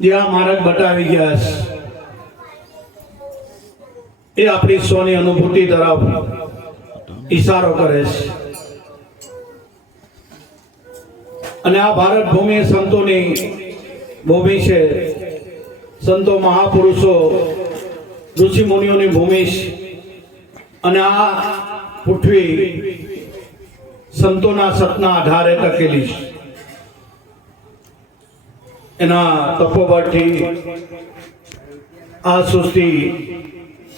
જે આ માર્ગ બતાવી ગયા છે એ આપણી સ્વની અનુભૂતિ તરફ ઈશારો કરે છે. અને આ ભારત ભૂમિ સંતોની ભૂમિ છે. સંતો મહાપુરુષો ઋષિ મુનિઓની ભૂમિ છે. અને આ પૃથ્વી સંતોના સતના આધારે ટકેલી છે. એના તપોબળથી આ સૃષ્ટિ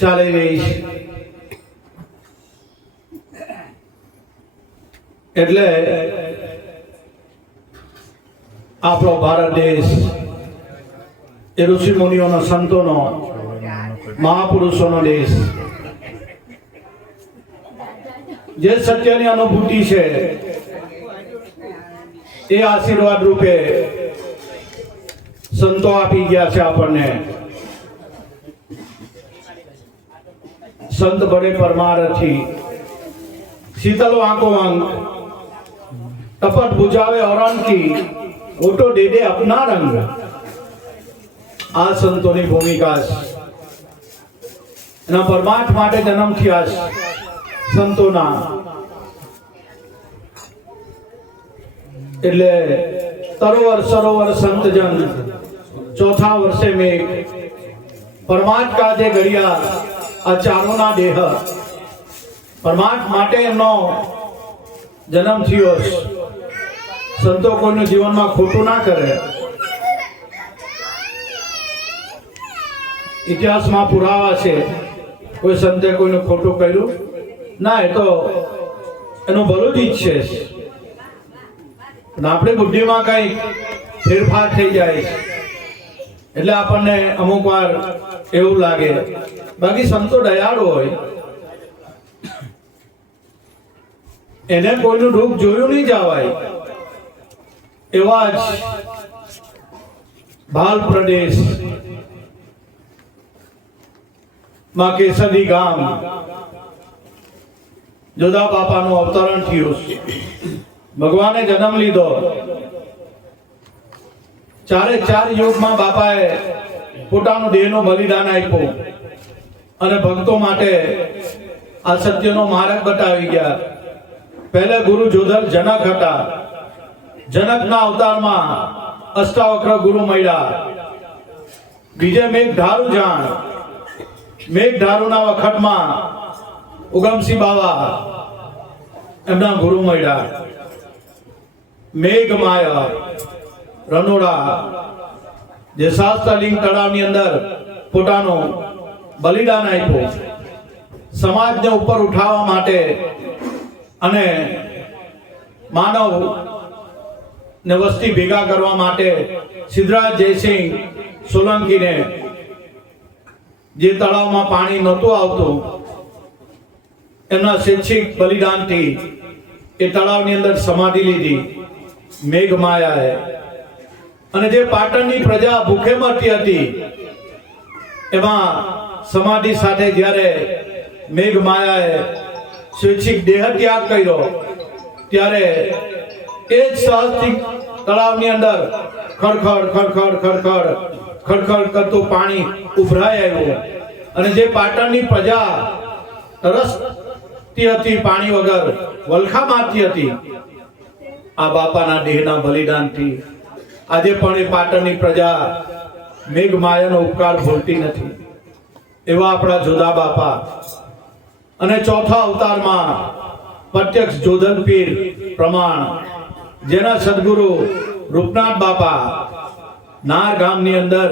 ચાલી રહી છે. એટલે આપણો ભારત દેશ એ ઋષિ મુનિઓનો સંતોનો મહાપુરુષોનો દેશ. જે સત્યની અનુભૂતિ છે એ આશીર્વાદ રૂપે સંતો આપી ગયા છે આપણને. સંત બડે પરમારથી શીતલ આંખો અંક ટપટ બુझावे औरण की ઓટો દે દે अपना रंग. આ સંતોની ભૂમિકા છે. એના પરમાર્થ માટે જન્મ થયા છે સંતોના. એટલે તરોવર સરોવર સંતજન ચોથા વર્ષે મેઘ પરમાર્થ કાજે ઘડિયા આ ચારોના દેહ. પરમાર્થ માટે એમનો જન્મ થયો છે. સંતો કોઈનું જીવનમાં ખોટું ના કરે. ઇતિહાસમાં પુરાવા છે કોઈ સંતે કોઈનું ખોટું કર્યું ના. એ તો એનું ભલું જ ઈચ્છે છે. આપણી બુદ્ધિમાં કઈ ફેરફાર થઈ જાય એટલે આપણને અમુક વાર એવું લાગે. બાકી સંતો દયાળુ હોય. એને કોઈનું દુઃખ જોયું નહીં જવાય. એવા જ ભાલ પ્રદેશ માં કેસરી ગામ જોધા બાપાનું અવતરણ થયું. ભગવાને જન્મ લીધો. ચારે ચાર યુગમાં બાપાએ પોતાનું દેહનું બલિદાન આપ્યું અને ભક્તો માટે આ સત્યનો માર્ગ બતાવી ગયા. પહેલે ગુરુ જોધર જનક હતા. જનકના અવતારમાં અષ્ટાવક્ર ગુરુ મળ્યા. બીજે મેઘધારુ જાણ. મેઘધારુના વખતમાં ઉગમસિંહ બાવા એમના ગુરુ મળ્યા. મેઘ માયા રનોડા જે શાસ્ત્રલિંગ તળાવની અંદર પોતાનું બલિદાન આપ્યું સમાજને ઉપર ઉઠાવવા માટે અને માનવ ને વસ્તી ભેગા કરવા માટે. સિદ્ધરાજ જયસિંહ સોલંકીને જે તળાવમાં પાણી નહોતું આવતું એમના સ્વૈચ્છિક બલિદાનથી એ તળાવની અંદર સમાધિ લીધી મેઘ માયાએ. અને જે પાટણની પ્રજા ભૂખે મરતી હતી એમાં સમાધિ સાથે જ્યારે મેઘ માયાએ સ્વૈચ્છિક દેહ ત્યાગ કર્યો ત્યારે એ જ સાહસિક તળાવની અંદર ખડખડ ખડખડ ખડખડ ખડખડ કરતું પાણી ઉભરાઈ આવ્યું. અને જે પાટણની પ્રજા તરસતી હતી પાણી વગર વલખા મારતી હતી આ બાપાના દેહના બલિદાનથી આજે પણ એ પાટણની પ્રજા મેઘ માયાનો ઉપકાર ભૂલતી નથી. એવા આપણા જોધા બાપા. અને ચોથા અવતારમાં પ્રત્યક્ષ જોધન પીર પ્રમાણ જેના સદગુરુ રૂપનાથ બાપા નાર ગામની અંદર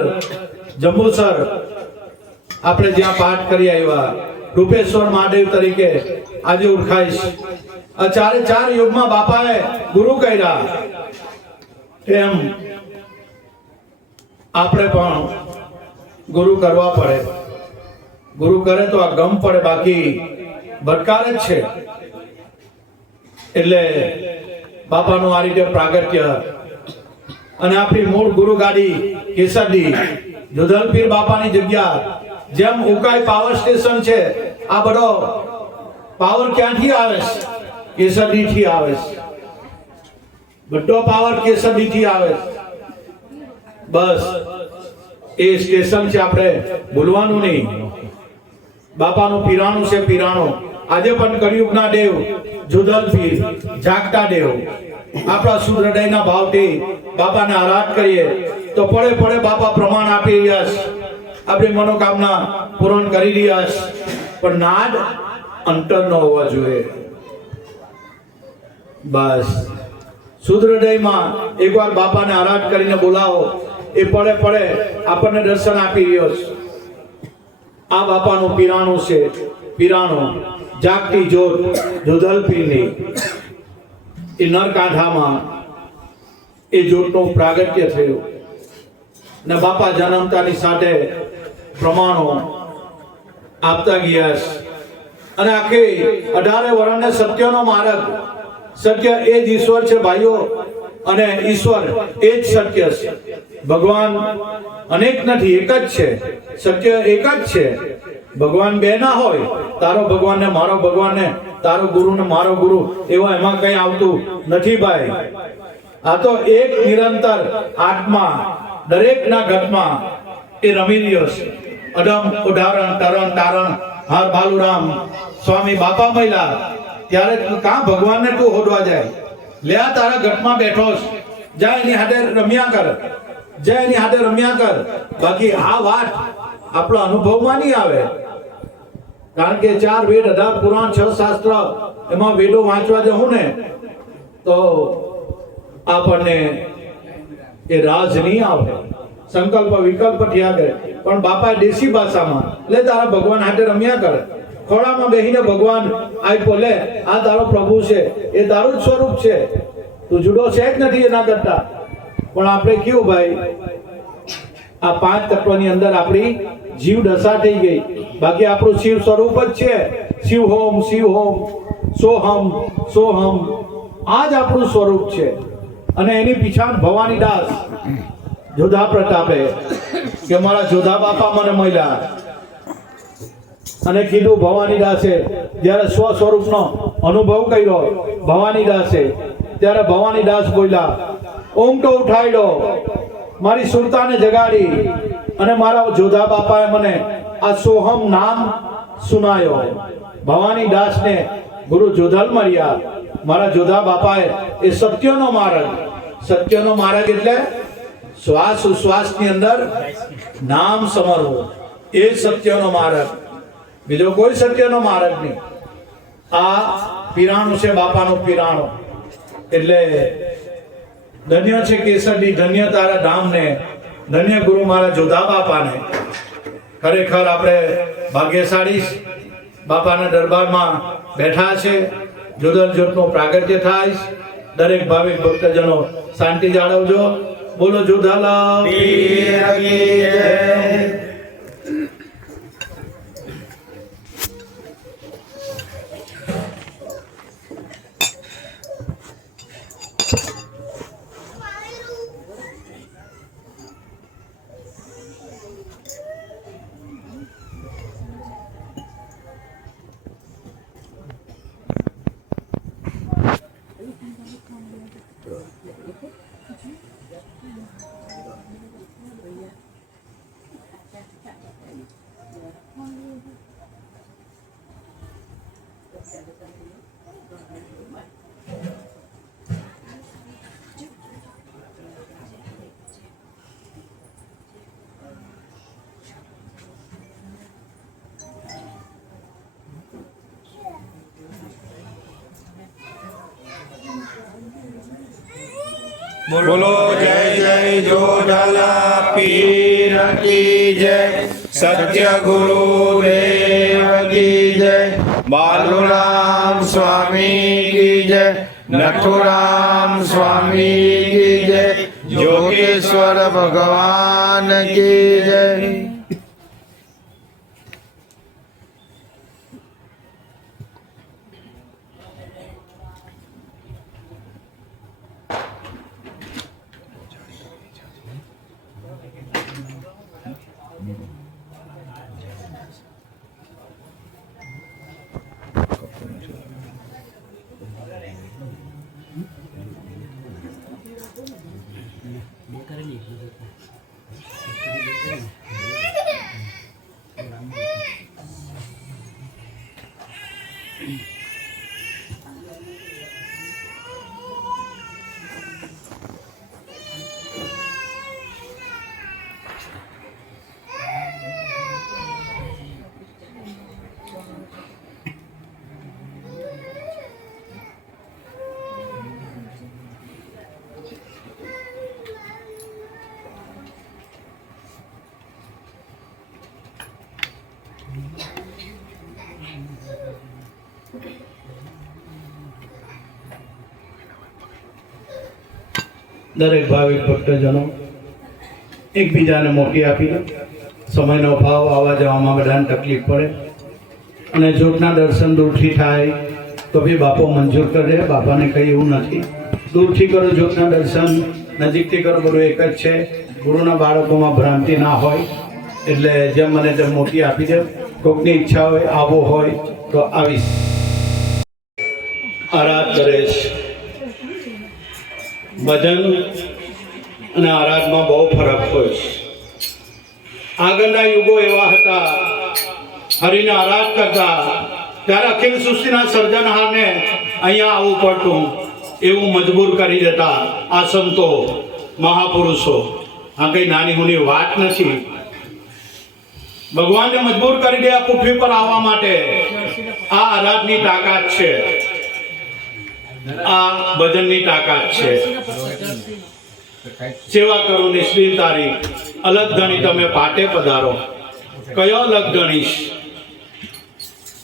જંબુસર આપણે જ્યાં પાઠ કરી આવ્યા રૂપેશ્વર મહાદેવ તરીકે આજે ઓળખાય છે. આ ચારે ચાર યુગમાં બાપાએ ગુરુ કર્યા. એમ આપણે પણ ગુરુ કરવા પડે. ગુરુ કરે તો આ ગમ પડે, બાકી ભટકાર જ છે. એટલે બાપાનું આ રીતે પ્રાગટ્ય. અને આપણી મૂળ ગુરુ ગાડી કેસરડી જોધલપીર બાપાની જગ્યા જેમ ઉકાઈ પાવર સ્ટેશન છે. આ બધો પાવર ક્યાંથી આવે છે? કેસરડી થી આવે છે. બધો પાવર કેસરડી થી આવે છે. બસ એ સ્ટેશન છે, આપણે ભૂલવાનું નહીં. બાપાનું પીરાણું છે, પીરાણું. આજે પણ કળિયુગના દેવ જુદલ પીર, જાગતા દેવ, આપણા શુદ્ધ હૃદયના ભાવથી બાપાને આરાધ કરીએ તો પડે પડે બાપા પ્રમાણ આપી રહ્યા છે, આપણી મનોકામના પૂર્ણ કરી રહ્યા છે. પણ નાદ અંતરનો હોવો જોઈએ. બસ શુદ્ધ હૃદયમાં એકવાર બાપાને આરાધ કરીને બોલાવો, એ પડે પડે આપણને દર્શન આપી રહ્યો છે. આ બાપાનું પીરાણું છે, પીરાણું જાગતી જ્યોત જુદલ પીરની. એ નરકાંઠામાં એ જ્યોતનું પ્રાગટ્ય થયું ને બાપા જન્મતાની સાથે પ્રમાણો આપતા ગયા છે. અને આખી 18 વર્ષને સત્યનો માર્ગ. સત્ય એ જ ઈશ્વર છે ભાઈઓ, અને ઈશ્વર એ જ સત્ય છે. ભગવાન અનેક નથી, એક જ છે. સત્ય એક જ છે. ભગવાન બે ના હોય, તારો ભગવાન ને મારો ભગવાન ને તારો ગુરુ ને મારો ગુરુ, એવા એમાં કઈ આવતું નથી ભાઈ. આ તો એક નિરંતર આત્મા દરેકના ઘટમાં એ રમી રહ્યો છે. અડમ ઉદાહરણ તરણ તારણ હાર બાલુરામ સ્વામી બાપા મહિલા. ત્યારે કાં ભગવાનને તું હોદવા જાય? લે આ તારા ઘટમાં બેઠો છે, જા એની હાથે રમ્યા કર, જા એની હાથે રમ્યા કર. બાકી આ વાત આપણા અનુભવમાં નહીં આવે. કારણ કે 4 વેદ 18 પુરાણ 6 શાસ્ત્ર, એમાં વેદો વાંચવા જવું ને તો આપણને એ રાજ નહીં આવે. સંકલ્પ વિકલ્પ થયા કરે. પણ બાપા દેશી ભાષામાં લે તારા ભગવાન હાથે રમ્યા કર. ખોળામાં બેહીને ભગવાન આપ્યો, લે આ તારો પ્રભુ છે, એ તારું જ સ્વરૂપ છે, તું જુદો છે જ નથી એના કરતા. પણ આપણે કેવું ભાઈ, આ 5 તત્વની અંદર આપણી જીવ દશા થઈ ગઈ. બાકી આપણું શિવ સ્વરૂપ જ છે. શિવ હોમ સોહમ સોહમ, આ જ આપણું સ્વરૂપ છે. અને એની પીછાણ ભવાની દાસ જોધા પ્રતાપે કે મારા જોધા બાપા મને મળ્યા અને કીધું ભવાની દાસે જ્યારે સ્વ સ્વરૂપનો અનુભવ કર્યો ભવાની દાસે, ત્યારે ભવાની દાસ બોલ્યા, ઊંઘ તો ઉઠાડ્યો, મારી સુરતાને જગાડી અને મારા જોધા બાપાએ મને આ સોહમ નામ સુનાયો. ભવાની દાસને ગુરુ જોધલ મળ્યા. મારા જોધા બાપાએ એ સત્યનો માર્ગ, સત્યનો માર્ગ એટલે શ્વાસ ઉશ્વાસની અંદર નામ સમરવું, એ સત્યનો માર્ગ. બીજો કોઈ સત્યનો માર્ગ નહીં. આ પીરાણું છે, બાપાનું પીરાણું. એટલે ધન્ય છે કેસરી, ધન્ય તારા ધામને, ધન્ય ગુરુ મારા જોધા બાપાને. ખરેખર આપણે ભાગ્યશાળી બાપાના દરબારમાં બેઠા છે. જુદલ જ્યોતનું પ્રાગટ્ય થાય. દરેક ભાવિક ભક્તજનો શાંતિ જાળવજો. બોલો જોધાલા પીર કી જય. बोलो जय जय जोधाला पीर की जय, सत्य गुरु देव की जय, बालूराम स्वामी की जय, नथुराम स्वामी की जय, योगेश्वर भगवान की जय. દરેક ભાવિક ભક્તજનો એકબીજાને મોટી આપી સમયનો અભાવ આવવા જવામાં બધાને તકલીફ પડે અને જોતના દર્શન દૂરથી થાય તો બી બાપો મંજૂર કરે. બાપાને કંઈ એવું નથી, દૂરથી કરો જોતના દર્શન, નજીકથી કરો બધું એક જ છે. ગુરુના બાળકોમાં ભ્રાંતિ ના હોય એટલે જેમ મને તેમ મોટી આપી દે. કોઈકની ઈચ્છા હોય આવો હોય તો આવીશ. આરાધ કરે છે. ભજન અને આરાધમાં બહુ ફરક હોય છે. આગળના યુગો એવા હતા, હરિને આરાધ કરતા ત્યારે અખિલ સૃષ્ટિના સર્જનહારને અહીંયા આવવું પડતું, એવું મજબૂર કરી દેતા આ સંતો મહાપુરુષો. આ કઈ નાની મોટી વાત નથી. ભગવાનને મજબૂર કરી દે આ પૃથ્વી પર આવવા માટે. આ આરાધની તાકાત છે, આ ભજનની તાકાત છે. સેવા કરો નિષ્ઠિન તારી અલગ ગણી તમે પાટે પધારો. કયો અલગ ગણીશ?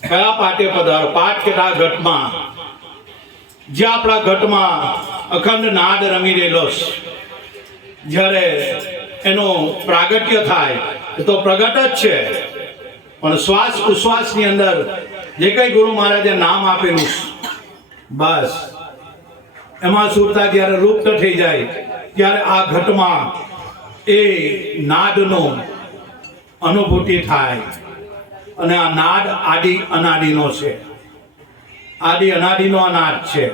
કયા પાટે પધારો? પાઠ કેટલા ઘટમાં, જે આપણા ઘટમાં અખંડ નાદ રમી રહેલો છે. જ્યારે એનું પ્રાગટ્ય થાય એ તો પ્રગટ જ છે, પણ શ્વાસ ઉશ્વાસની અંદર જે કઈ ગુરુ મહારાજે નામ આપેલું બસ એમાં સુરતા જ્યારે લુપ્ત થઈ જાય ત્યારે આ ઘટમાં એ નાદનો અનુભૂતિ થાય. અને આ નાદ આદિ અનાદિનો છે. આદિ અનાદિનો આ નાદ છે.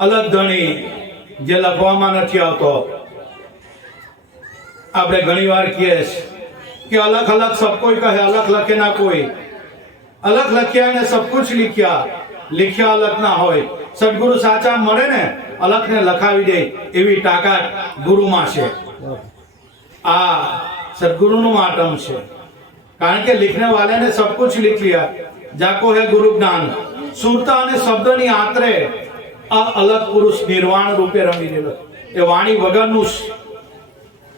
અલગ ગણી જે લખવામાં નથી આવતો. આપણે ઘણી વાર કહીએ કે અલગ અલગ સબ કોઈ કહે, અલગ લખે ના કોઈ. અલગ લખ્યા ને સબ કુછ लिख्યા, लिख्યા અલગ ના હોય. સદગુરુ સાચા મળે ને અલગને લખાવી દે એવી તાકાત ગુરુમાં છે. આ સદગુરુનું માતમ છે. કારણ કે लिखने वाले ने सब कुछ लिख लिया. जाको है गुरु ज्ञान. સુરતા અને શબ્દની આત્રે આ અલગ પુરુષ નિર્વાણ રૂપે રમી રહેલો. એ વાણી વગરનું.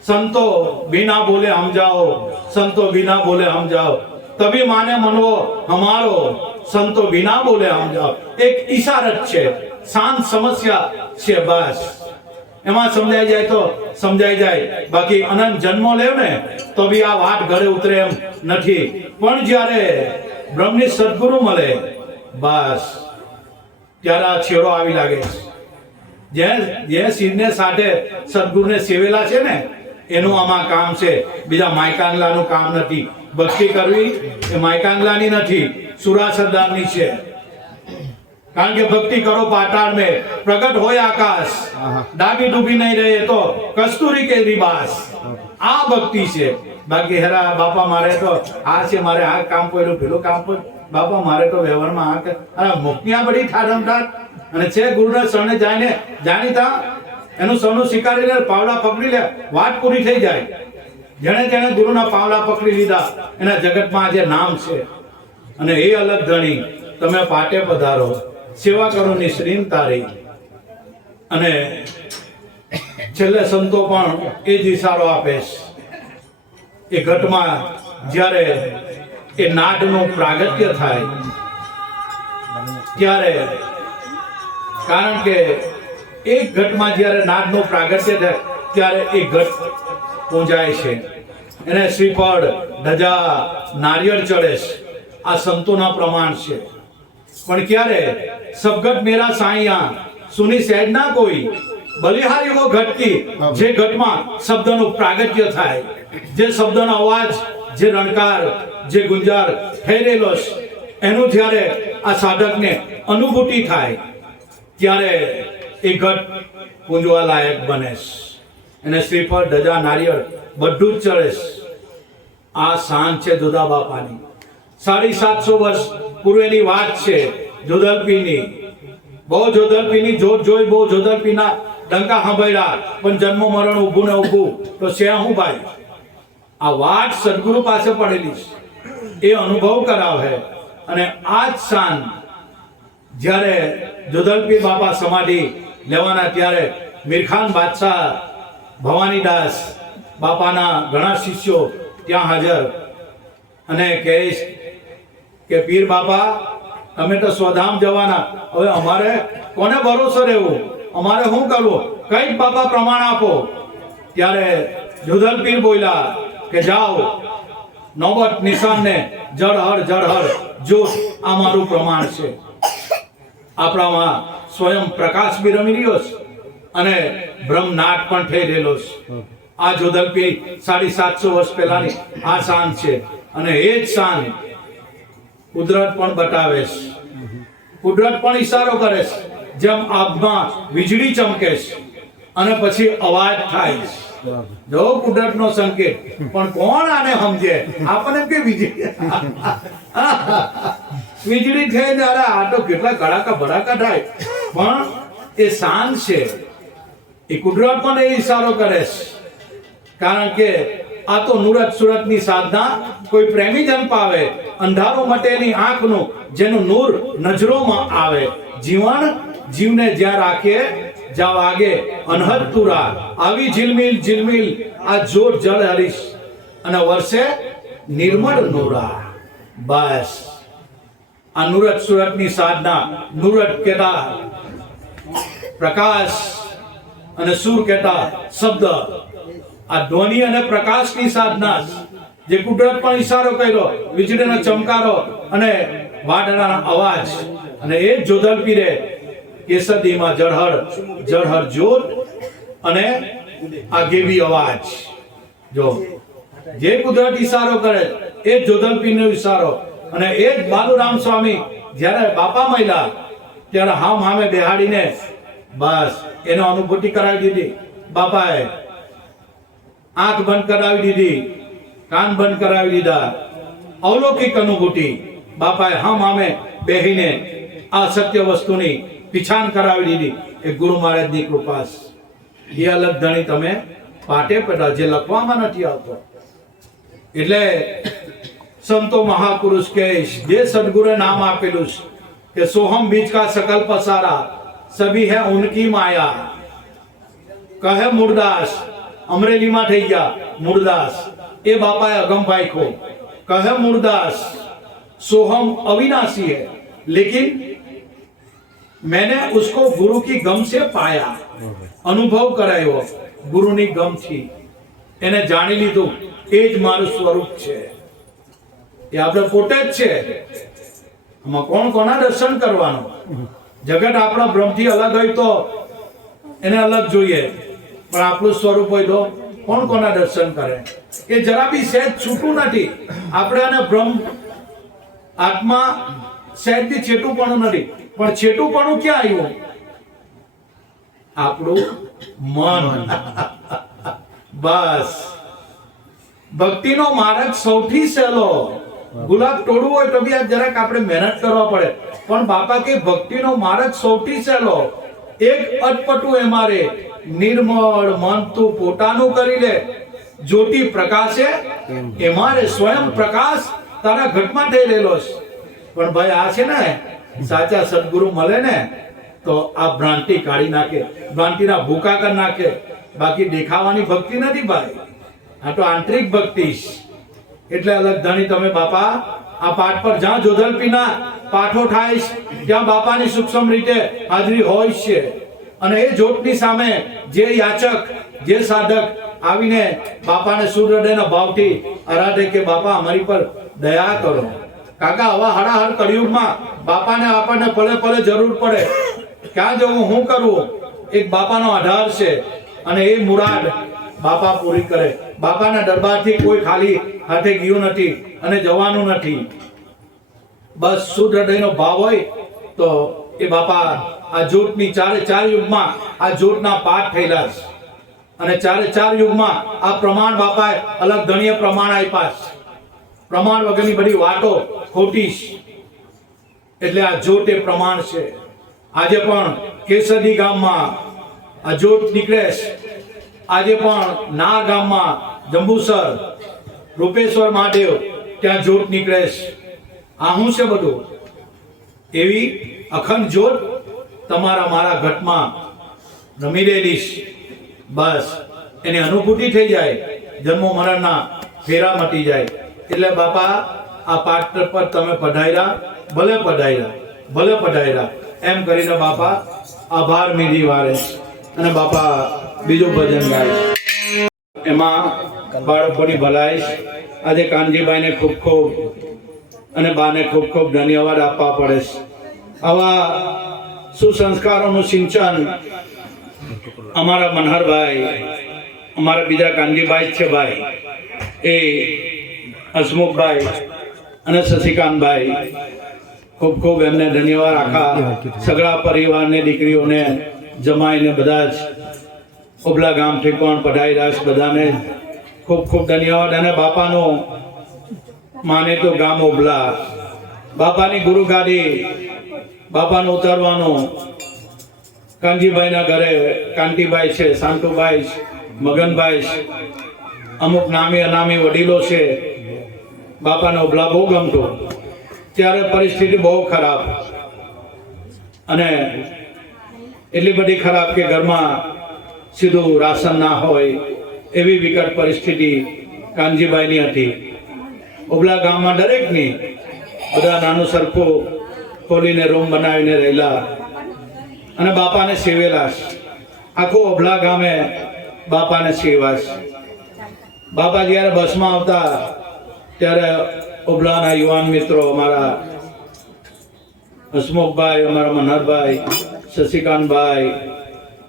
સંતો बिना बोले हम जाओ, संतो बिना बोले हम जाओ, तभी माने मनवो हमारो, संतो बिना बोले हम जाओ. એક ઈશારત છે, શાંત સમસ્યા છે. બસ એમાં સમજાઈ જાય તો સમજાઈ જાય. બાકી અનંત જન્મો લેવ ને તો બી આ વાત ઘરે ઉતરે એમ નથી. પણ જ્યારે બ્રહ્મની સદગુરુ મળે બસ ત્યારે આ છેડો આવી લાગે. જે શિવને સાથે સદગુરુને સેવેલા છે ને એનું આમાં કામ છે. બીજા માયકાંગલાનું કામ નથી. ભક્તિ કરવી એ માયકાંગલાની નથી, સુરા સરદારની છે. કારણ કે ભક્તિ કરો પાતાળ में, प्रगट होय आकाश, डाबी डूबी नहीं रहे तो कस्तूरी के लिबास. આ ભક્તિ છે. બાકી હેરા બાપા મારે તો આ છે, મારે આ કામ પડ્યું, પેલું કામ પડ્યું. બાપા મારે તો વ્યવહારમાં આ કે મુક્તિયા બધી ઠાઠમઠાટ. અને છે ગુરુના શરણે જાયને જાણીતા એનું સૌનું સ્વીકારીને પાવડા પકડી લે, વાત પૂરી થઈ જાય. જેણે જેણે ગુરુના પાવડા પકડી લીધા એના જગતમાં આજે નામ છે. અને એ અલગ ગણી તમે પાટે પધારો. સેવા કરો નિશ્રીન તારી. અને છેલ્લે સંતો પણ એ જ ઇશારો આપે છે. એ ઘટમાં જ્યારે એ નાદનું પ્રાગટ્ય થાય ત્યારે, કારણ કે એક ઘટમાં જ્યારે નાદનું પ્રાગટ્ય થાય ત્યારે એ ઘટ પૂજાય છે. એને શ્રીફળ, ધજા, નારિયેળ ચડે છે. આ સંતોના પ્રમાણ છે. પણ ક્યારે સબગટ મેરા સાઈયા સુની સહેજ ના કોઈ. બલિહારી વો ઘટકી જે ઘટમાં શબ્દનું પ્રાગટ્ય થાય, જે શબ્દનો અવાજ, જે રણકાર, જે ગુંજાર થઈ રહેલો છે એનું જ્યારે આ સાધકને અનુભૂતિ થાય ત્યારે એ ઘટ પૂંજવા લાયક બને છે. એને શ્રીફળ, ધજા, નારિયેળ બધું જ ચડે છે. આ શાન છે જોધા બાપાની. 750 વર્ષ પૂર્વેની વાત છે જોધલપીની. બહુ જોધલપીની જોત જોઈ, બહુ જોધલપીના ડંકા સાંભળ્યા, પણ જન્મ મરણ ઊભું ને ઊભું તો છે હું ભાઈ. આ વાત સદગુરુ પાસે પડેલી છે, એ અનુભવ કરાવે. અને આ જ શાન જ્યારે જોધલપીર બાપા સમાધિ લેવાના ત્યારે મીરખાન બાદશાહ ભવાનીદાસ બાપાના ઘણા શિષ્યો ત્યાં હાજર અને કહે કે પીર બાપા તમે તો સ્વધામ જવાના, હવે અમારે કોને ભરોસો રહેવું, અમારે શું કરવું, કઈક બાપા પ્રમાણ આપો. ત્યારે જોધલપીર બોલ્યા કે જાઓ નોબત નિશાનને જળહર જો આ મારું પ્રમાણ છે. આપણામાં સ્વયં પ્રકાશ બી રમી રહ્યો છે અને બ્રહ્મનાટ પણ થઈ રહેલો છે. આ જોધલપીર 750 વર્ષ પહેલાની આ શાન છે. અને એ જ શાન કુદરત પણ બતાવે છે, કુદરત પણ ઈશારો કરે છે. જેમ આબમાં વીજળી ચમકે છે અને પછી અવાજ થાય છે, જો કુદરતનો સંકેત. પણ કોણ આને સમજે? આપણને કે વીજળી થઈ ને આ તો કેટલા કડાકા ભડાકા થાય, પણ એ શાન છે. એ કુદરત પણ એ ઈશારો કરે છે. કારણ કે આ તો નુરત સુરતની સાધના કોઈ પ્રેમી જન પાવે, અંધારો મટેની આંખનું જેનું નૂર નજરોમાં આવે. જીવન જીવને જ્યાં રાખે જાવ આગે અનહદ તુરા, આવી ઝિલમિલ ઝિલમિલ આ જોર જળ હરીશ અને વર્ષે નિર્મળ નૂરા. બસ આ નુરત સુરતની સાધના. નુરત કેતા પ્રકાશ અને સુર કેતા શબ્દ. આ ધ્વનિ અને પ્રકાશની સાધના, જે કુદરત પણ ઈશારો કર્યો, વીજળીનો ચમકારો અને વાદળાના અવાજ. અને એ જોધલપીરે કેસદીમાં જળહર જોત અને આ ગેવી અવાજ. જો જે કુદરત ઈશારો કરે એ જોધલપીરનો ઈશારો. અને એ જ બાલુરામ સ્વામી જ્યારે બાપા મળ્યા ત્યારે હામ હામે બેહાડીને બસ એનો અનુભૂતિ કરાવી દીધી. બાપાએ આંખ બંધ કરાવી દીધી, કાન બંધ કરાવી દીધા. અવલૌકિક અનુભૂતિ. બાપાએ હામ હામે બેહીને આ સત્ય વસ્તુની પીછાણ કરાવી દીધી. એ ગુરુ મહારાજની કૃપા. એ અલગ ધણી તમે પાટે પેટા જે લખવામાં નથી આવતો. એટલે સંતો મહાપુરુષ કે જે સદગુરુએ નામ આપેલું કે સોહમ બીજ કા સકલ પસારા, સભી હે ઉનકી માયા. કહે મૂળદાસ, અમરેલીમાં થઈ ગયા મૂળદાસ, એ બાપાએ અગમભાઈ કો કહે મૂળદાસ सोहम अविनाशी है, लेकिन मैंने उसको गुरु की गम से पाया, अनुभव करायो गुरुनी गम थी, એને જાણી લીધું. એ જ મારું સ્વરૂપ છે, એ આપણે પોતે જ છે. આમાં કોણ કોના દર્શન કરવાનું? જગત આપણા બ્રહ્મથી અલગ હોય તો એને અલગ જોઈએ, પણ આપણું સ્વરૂપ હોય તો કોણ કોના દર્શન કરે? એ જરા બી સહેજ છૂટું નથી. આપણે એને બ્રહ્મ આત્મા સહેજથી છેટુંપણું નથી, પણ છેટુંપણું ક્યાં આવ્યું? આપણું મન. બસ ભક્તિનો માર્ગ સૌથી સહેલો. ગુલાબ તોડવું હોય તો બી આ જરાક આપણે મહેનત કરવા પડે, પણ બાપા કે ભક્તિનો માર્ગ સૌથી સહેલો. એક અટપટું એમારે નિર્મળ મન તું પોતાનું કરી લે, જ્યોતિ પ્રકાશે એમારે સ્વયં પ્રકાશ તારા ઘટમાં થઈ રહેલો છે. પણ ભાઈ આ છે ને સાચા સદગુરુ મળે ને તો આ ભ્રાંતિ કાઢી નાખે, ભ્રાંતિના ભૂકા કરી નાખે. બાકી દેખાવાની ભક્તિ નથી ભાઈ, આ તો આંતરિક ભક્તિ. એટલે અલગ ધણી તમે બાપા આ પાઠ પર જ્યાં જોધલપીના પાઠો થાય ત્યાં બાપાની સૂક્ષ્મ રીતે હાજરી હોય છે. અને એ જોતની સામે જે યાચક, જે સાધક આવીને બાપાને સુહૃદયના ભાવથી આરાધે કે બાપા અમારી પર દયા કરો. કાકા આવા હડાહડ કળિયુગમાં બાપાને આપણને પલે પલે જરૂર પડે. ક્યાં જવું, શું કરવું? એક બાપાનો આધાર છે અને એ મુરાદ બાપા પૂરી કરે. બાપાના દરબારથી કોઈ ખાલી હાથે ગયું નથી અને જવાનું નથી. બસ શુદ્ધ હૃદયનો ભાવ હોય તો એ બાપા આ જોતની ચારે ચાર યુગમાં આ જોતના પાઠ થયેલા છે. અને ચારે ચાર યુગમાં આ પ્રમાણ બાપાએ અલગ ધણીય પ્રમાણ આપ્યા છે. પ્રમાણ વગરની બધી વાતો ખોટી છે. એટલે આ જોત એ પ્રમાણ છે. આજે પણ કેસરડી ગામમાં આ જોત નીકળે છે. આજે પણ ના ગામમાં જંબુસર રૂપેશ્વર મહાદેવ ત્યાં જોત નીકળે છે. આ શું છે બધું? એવી અખંડ જોત તમારા મારા ઘટમાં રમી રહેલી છે. બસ એની અનુભૂતિ થઈ જાય, જન્મ મરણના ફેરા મટી જાય. એટલે બાપા આ પાત્ર પર તમે પધાર્યા, ભલે પધાર્યા, ભલે પધાર્યા એમ કરીને બાપા આભાર મીડી વારે અને બાપા બીજું ભજન ગાય. એમાં બાળકોની ભલાઈ. આજે કાનજીભાઈને ખૂબ ખૂબ અને બાને ખૂબ ખૂબ ધન્યવાદ આપવા પડે છે. આવા સુસંસ્કારોનું સિંચન અમારા મનહરભાઈ, અમારા બીજા કાનજીભાઈ છે ભાઈ, એ હસમુખભાઈ અને શશિકાંતભાઈ, ખૂબ ખૂબ એમને ધન્યવાદ. આખા સગડા પરિવારને, દીકરીઓને, જમાઈને બધા જ ઓબલા ગામથી પણ પધાર્યા છે, બધાને ખૂબ ખૂબ ધન્યવાદ. અને બાપાનો માને તો ગામ ઓબલા, બાપાની ગુરુ ગાડી, બાપાનો ઉતારવાનો. કાનજીભાઈના ઘરે કાંતિભાઈ છે, શાંતુભાઈ છે, મગનભાઈ છે, અમુક નામી અનામી વડીલો છે. બાપાને ઓબલા બહુ ગમતો. ત્યારે પરિસ્થિતિ બહુ ખરાબ, અને એટલી બધી ખરાબ કે ઘરમાં સીધું રાશન ના હોય એવી વિકટ પરિસ્થિતિ કાનજીભાઈની હતી. ઓબલા ગામમાં દરેકની બધા નાનું સરખું ખોલીને રૂમ બનાવીને રહેલા અને બાપાને સેવેલા. આખું ઓબલા ગામે બાપાને સેવા. બાપા જ્યારે બસમાં આવતા ત્યારે ઓબલાના યુવાન મિત્રો, અમારા હસમુખભાઈ, અમારા મનહરભાઈ, શશિકાંતભાઈ,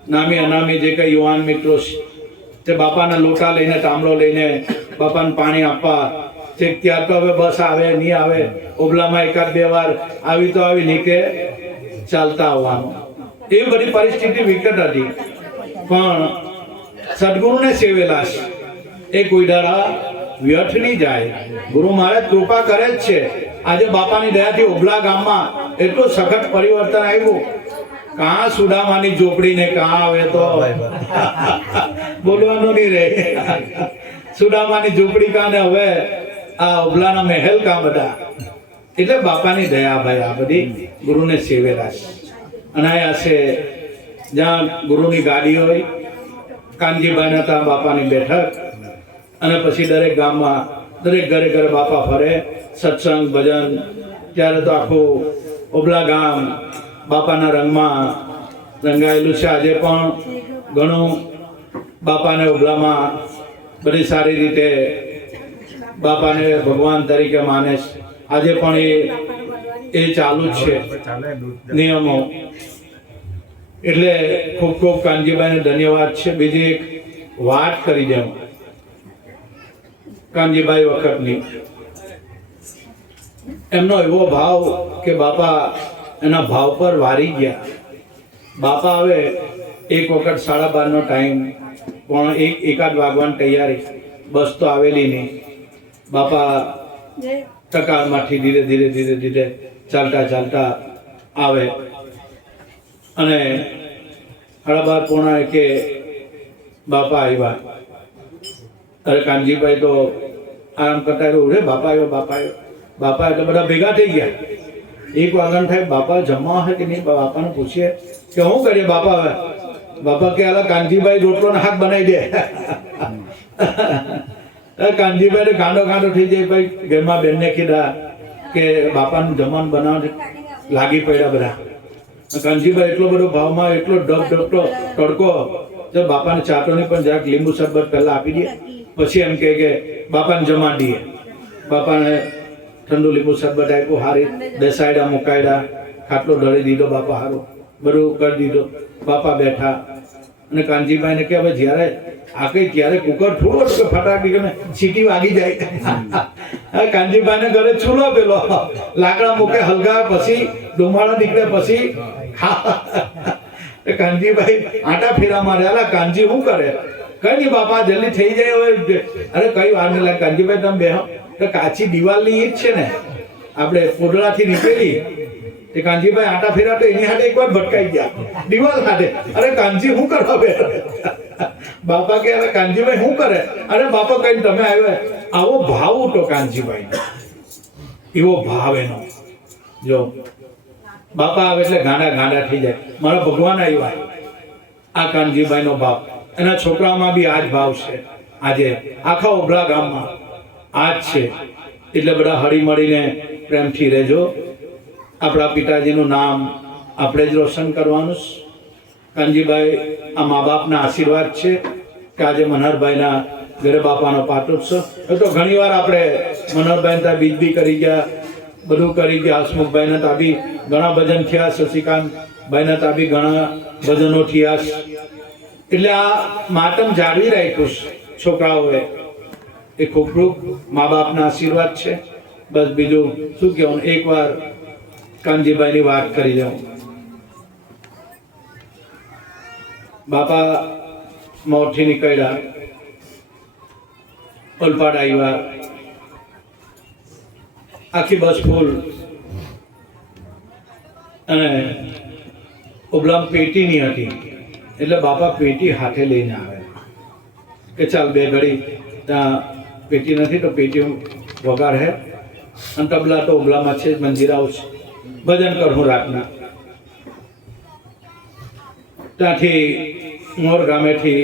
નામી અનામી જે કંઈ યુવાન મિત્રો તે બાપાના લોટા લઈને, તાંબલો લઈને બાપાને પાણી આપવા. તે ત્યાર તો હવે બસ આવે નહીં આવે, ઓબલામાં એકાદ બે વાર આવી તો આવી, નહીં કે ચાલતા આવવાનું. એ બધી પરિસ્થિતિ વિકટ હતી, પણ સદગુરુને સેવેલા છે એ કોઈ દાડા વ્યર્થ નહીં જાય. ગુરુ મહારાજ કૃપા કરે જ છે. આજે બાપાની દયાથી ઓબલા ગામમાં એટલું સખત પરિવર્તન આવ્યું. કાં સુદામાની ઝોપડી ને કાં આવે તો બોલવાનું નહીં રહે. સુદામાની ઝોપડી કાં ને હવે આ ઓબલાના મહેલ કાં બધા. એટલે બાપાની દયા ભાઈ, આ બધી ગુરુને સેવેલા છે. અનાયાસે જ્યાં ગુરુની ગાડી હોય, કાનજીભાઈના ત્યાં બાપાની બેઠક, અને પછી દરેક ગામમાં, દરેક ઘરે ઘરે બાપા ફરે, સત્સંગ ભજન. ત્યારે તો આખું ઓબલા ગામ બાપાના રંગમાં રંગાયેલું છે. આજે પણ ઘણું બાપાને ઓબલામાં બધી સારી રીતે બાપાને ભગવાન તરીકે માને છે. આજે પણ એ ચાલુ જ છે નિયમો. એટલે ખૂબ ખૂબ કાનજીભાઈને ધન્યવાદ છે. બીજી એક વાત કરી દઉં કાનજીભાઈ વખતની. એમનો એવો ભાવ કે બાપા એના ભાવ પર વારી ગયા. બાપા આવે એક વખત 12:30 ટાઈમ, પણ એકાદ વાગવાની તૈયારી, બસ તો આવેલી નહીં. બાપા ટકારમાંથી ધીરે ધીરે ધીરે ધીરે ચાલતા ચાલતા આવે અને 12:30 કે બાપા આવ્યા. અરે કાનજીભાઈ તો આરામ કરતા રહ્યો, રે બાપા આવ્યો, બાપા આવ્યો. બાપા એટલે બધા ભેગા થઈ ગયા. 1 વાગ્યાનું થાય, બાપા જમવા હે કે નહીં? બાપાને પૂછીએ કે શું કરીએ બાપા? હવે બાપા કે આલા કાનજીભાઈ રોટલોના હાથ બનાવી દે. કાનજીભાઈ ગાંડો ગાંડો થઈ જાય. ભાઈ ઘરમાં બેનને કીધા કે બાપાનું જમવાનું બનાવ, લાગી પડ્યા બધા. કાનજીભાઈ એટલો બધો ભાવમાં, એટલો ડગડગતો તડકો, તો બાપાને ચાટોની પણ જરાક લીંબુ શરબત પહેલા આપી દે, પછી એમ કે બાપાને જમા દઈએ. બાપાને ઠંડુ લીંબુ શરબત આપ્યું, હારી બેસાડ્યા, મુકાડ્યા, ખાટલો ઢળી દીધો, બાપા હારો બધું કરી દીધો. બાપા બેઠા અને કાનજીભાઈને કે હવે જ્યારે આ કઈ ત્યારે કુકર થોડો કે ફટાકી કે સીટી વાગી જાય. કાનજીભાઈને ઘરે ચૂલો પેલો લાકડા મૂકે, હલગાવે, પછી ડુમાળા નીકળે, પછી કાનજીભાઈ આટા ફેરા મારે. કાનજી શું કરે? કઈ નહીં બાપા જલ્દી થઈ જાય હવે. અરે કઈ વાર નહીં લાગે કાનજીભાઈ, તમે બેહો. તો કાચી દિવાલની ઈટ છે ને આપણે પોડળાથી નીકળેલી, તે કાનજીભાઈ આટા ફેરા તો એની હાથે એકવાર ભટકાઈ ગયા દિવાલ હાથે. અરે કાનજી શું કરવા બેઠા? બાપા કે અરે કાનજીભાઈ શું કરે? અરે બાપા કઈ તમે આવ્યા. આવો ભાવ ઉઠો કાનજીભાઈ, એવો ભાવ એનો. જો બાપા આવે એટલે ગાંડા થઈ જાય. મારા ભગવાન આવ્યા, આ કાનજીભાઈ નો બાપ. એના છોકરામાં બી આ જ ભાવ છે. આજે આખા ઓભલા ગામમાં આ જ છે. એટલે બધા હળી મળીને પ્રેમથી રહેજો. આપણા પિતાજીનું નામ આપણે જ રોશન કરવાનું. કાનજીભાઈ આ મા બાપના આશીર્વાદ છે કે આજે મનહરભાઈના ઘરે બાપાનો પાટોત્સવ. એ તો ઘણી વાર આપણે મનહરભાઈ ત્યાં બીજ બી કરી ગયા, બધું કરી ગયા. હસમુખભાઈના ત્યાં બી ઘણા ભજન થયા, શશિકાંતભાઈના ત્યાં બી ઘણા ભજનો થયા. એટલે આ માતમ જાળવી રાખ્યું છોકરાઓએ. એ ખૂબ ખૂબ મા બાપના આશીર્વાદ છે. બસ બીજું શું કહેવું, એકવાર કાનજીભાઈની વાત કરી દઉં. બાપા મોરથી નીકળ્યા, ઓલપાડ આવ્યા, આખી બસ ફૂલ. અને ઓબલામ પેટીની હતી એટલે બાપા પેટી હાથે લઈને આવે કે ચાલ બે ઘડી ત્યાં પેટી નથી તો પેટી વગાડ હે. અને તબલા તો ઓબલામાં છે, મંજીરાઓ છે, ભજન કરું રાતના. ત્યાંથી મોર ગામેથી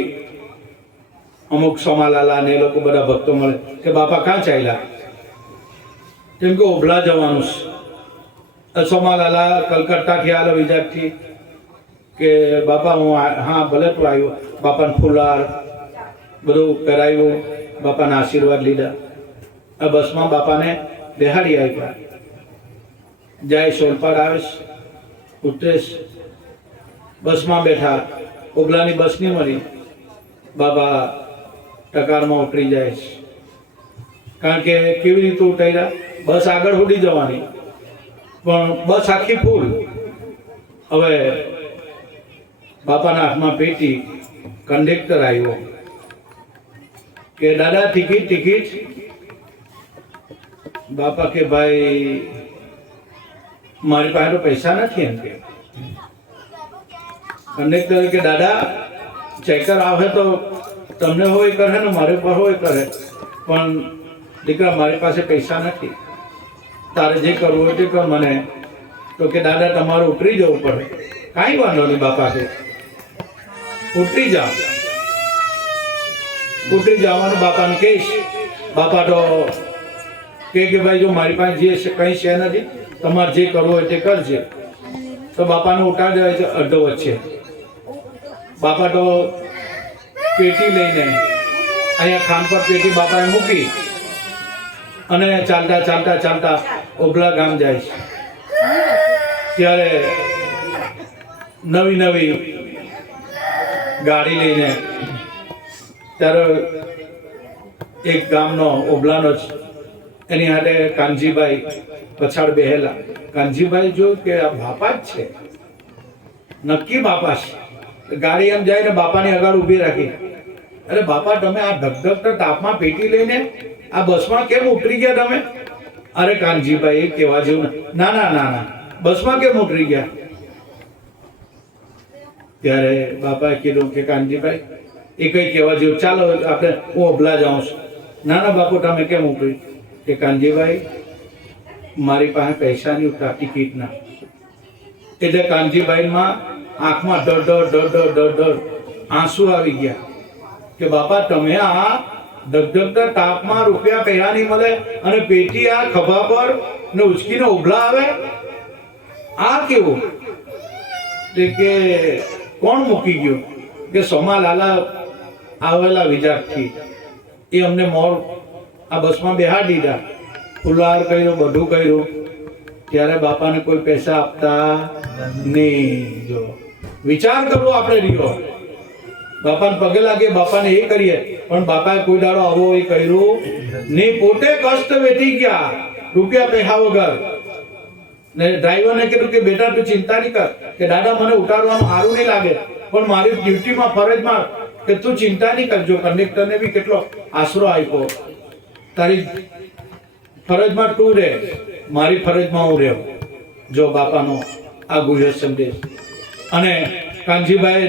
અમુક સોમાલાલા ને એ લોકો બધા ભક્તો મળે કે બાપા ક્યાં ચાલ્યા? કેમ કે ઓબલા જવાનું છે. સોમાલાલા કલકત્તાથી આલો, વિજાગથી કે બાપા હું હા ભલે તું આવ્યો. બાપાને ફુલાર બધું કરાવ્યું, બાપાના આશીર્વાદ લીધા. આ બસમાં બાપાને બેહાડી આવ્યા. જાય સોલપાડ આવેશ, ઉતરેશ, બસમાં બેઠા. ઓબલાની બસ નહીં મળી, બાબા ટકારમાં ઉતરી જાય. કારણ કે કેવી રીતે ઉતર્યા? બસ આગળ ઉડી જવાની પણ બસ આખી ફૂલ. હવે બાપાના હાથમાં પેટી. કંડક્ટર આવ્યો કે દાદા ટિકિટ. બાપા કે ભાઈ મારી પાસે તો પૈસા નથી. એમ કે કંડક્ટર કે દાદા ચેકર આવે તો તમને હોય કરે ને મારે પર હોય કરે, પણ દીકરા મારી પાસે પૈસા નથી. તારે જે કરવું હોય તે કર મને. તો કે દાદા તમારે ઉતરી જવું પડે. કાંઈ વાંધો નહીં બાપા કે ઉતરી જાઓ. ઉતરી જવાનું બાપાને કહીશ. બાપા તો કે ભાઈ જો મારી પાસે જે કંઈ છે નથી, તમારે જે કરવું હોય તે કરજે. તો બાપાને ઉતાર દેવાય છે અડધો વચ્ચે. બાપા તો પેટી લઈને અહીંયા ખાન પર પેટી બાપાએ મૂકી અને ચાલતા ઓબલા ગામ જાય છે. ત્યારે નવી ગાડી લઈને ત્યારે એક ગામનો ઓબલાનો જ એની હાથે કાનજીભાઈ પછાડ બેહેલા. કાનજીભાઈ જોયું કે આ બાપા જ છે, નક્કી બાપા છે. ગાડી એમ જાય ને બાપાની આગળ ઊભી રાખી. અરે બાપા તમે આ ધગધગતા તાપમાં પેટી લઈને આ બસમાં કેમ ઉતરી ગયા તમે? અરે કાનજીભાઈ કહેવા જેવું ના, બસમાં કેમ ઉતરી ગયા? ત્યારે બાપાએ કીધું કે કાનજીભાઈ એ કઈ કહેવા જેવું, ચાલો આપણે હું ઓબલા જાઉં છું. ના બાપુ તમે કેમ ઉતરી? કે કાનજીભાઈ મારી પાસે પૈસા નહીં ઉઠતા ટિકિટના. એટલે કાનજીભાઈમાં આંખમાં ડર આંસુ આવી ગયા કે બાપા તમે આ ધગધગતા તાપમાં રૂપિયા પૈસા નહીં મળે અને પેટી આ ખભા પર ને ઉચકીને ઉભલા આવે, આ કેવું? કે કોણ મૂકી ગયું? કે સોમાલાલા આવેલા વિજાગથી, એ અમને મોર આ બસમાં બેહાડી દીધા. ફુલાર કર્યો, બધું કર્યું. ત્યારે બાપાને કોઈ પૈસા આપતા નહીં. જો વિચાર કરવો આપણે રહ્યો. બાપાને પગે લાગે, બાપાને એ કરીએ, પણ બાપાએ કોઈ દાડો આવો એ કર્યું નહીં. પોતે કષ્ટ વેઠી ગયા રૂપિયા પૈસા વગર. ને ડ્રાઈવરને કીધું કે બેટા તું ચિંતા નહીં કર, કે દાદા મને ઉતારવાનું સારું નહીં લાગે, પણ મારી ડ્યુટીમાં ફરજમાં કે તું ચિંતા નહીં કરજો, કંડક્ટરને બી કેટલો આશરો આપ્યો, તારી ફરજમાં તું રહે, મારી ફરજમાં હું રહ્યો. જો બાપાનો આ ગુજર સંદેશ. અને કાનજીભાઈ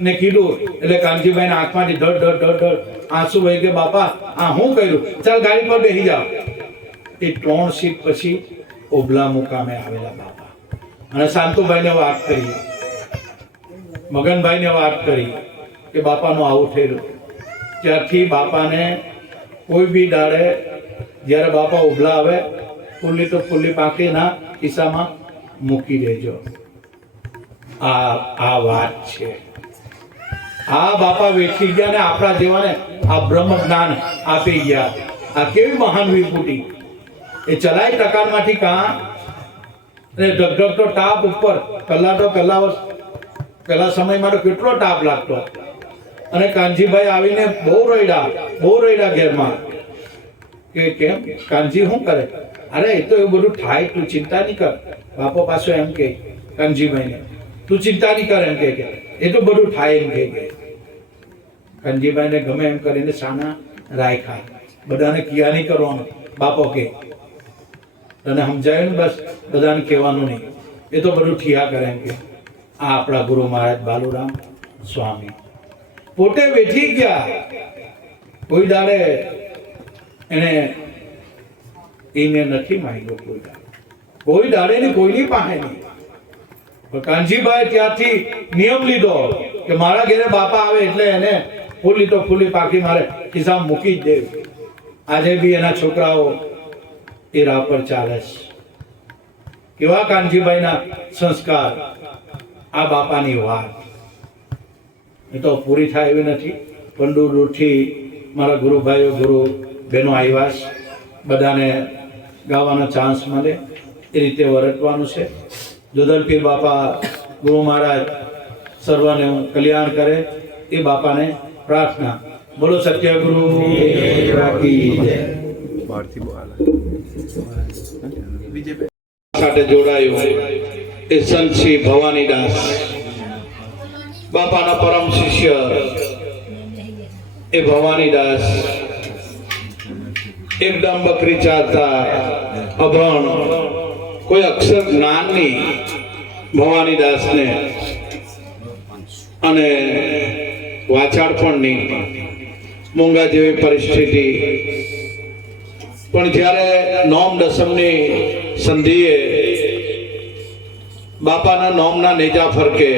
ને કીધું એટલે કાનજીભાઈના આંખમાંથી ધડ ધડ ધડ ધડ આંસુ વહી કે બાપા આ હું કર્યું, ચાલ ગાડી પર બેસી જાઓ. એ 3 સીટ પછી ઓબલા મુકામે આવેલા બાપા અને શાંતુભાઈને વાત કરી, મગનભાઈને વાત કરી કે બાપાનું આવું થયેલું. ત્યારથી બાપાને કોઈ બી દાડે જ્યારે બાપા ઉભલા આવે ફૂલી તો ફૂલી પાંખીના ખિસ્સામાં મૂકી દેજો. આ વાત છે. આ બાપા વેઠી ગયા ને આપણા જેવાને આ બ્રહ્મ જ્ઞાન આપી ગયા. આ કેવી મહાન વિભૂતિ. એ ચલાય ટકામાંથી કાં ને ઢગઢગતો તાપ ઉપર પહેલા સમયમાં તો કેટલો તાપ લાગતો. અને કાનજીભાઈ આવીને બહુ રડ્યા ઘેરમાં કે કેમ કાનજી શું કરે? અરે એ તો એવું બધું થાય, તું ચિંતા નહીં કર. બાપો પાછો એમ કે કાનજીભાઈને તું ચિંતા નહીં કર, એમ કે એ તો બધું થાય એમ કે. કાનજીભાઈને ગમે એમ કરીને સાના રાખ્યા, બધાને કિયા નહીં કરવાનું. બાપો કે તને સમજાયું ને, બસ બધાને કહેવાનું નહીં, એ તો બધું થયા કરે એમ કે. આ આપણા ગુરુ મહારાજ બાલુરામ સ્વામી પોતે બેઠી ગયા. કોઈ દાડે એને નથી માંગ્યો, કોઈ દાડે ને કોઈની પાસે નહીં. કાનજીભાઈ ત્યાંથી નિયમ લીધો કે મારા ઘરે બાપા આવે એટલે એને ફૂલી તો ફૂલી પાકી મારે ખિસ્સામાં મૂકી જ દેવી. આજે બી એના છોકરાઓ એ રાહ પર ચાલે છે. કેવા કાનજીભાઈના સંસ્કાર. આ બાપાની વાત એ તો પૂરી થાય એવી નથી. પણ દૂર દૂરથી મારા ગુરુભાઈઓ ગુરુ બહેનો આવ્યા છે, બધાને ગાવાનો ચાન્સ મળે એ રીતે વર્તવાનું છે. જોધલપીર બાપા ગુરુ મહારાજ સર્વને કલ્યાણ કરે એ બાપાને પ્રાર્થના. બોલો સત્ય ગુરુ સાથે જોડાયું એ સંત શ્રી ભવાનીદાસ બાપાના પરમ શિષ્ય એ ભવાનીદાસ એકદમ બકરી ચાલતા, અભણ, કોઈ અક્ષર જ્ઞાન નહીં ભવાનીદાસને, અને વાચાળ પણ નહીં, મૂંગા જેવી પરિસ્થિતિ. પણ જ્યારે નોમ દસમની સંધિએ બાપાના નોમના નેજા ફરકે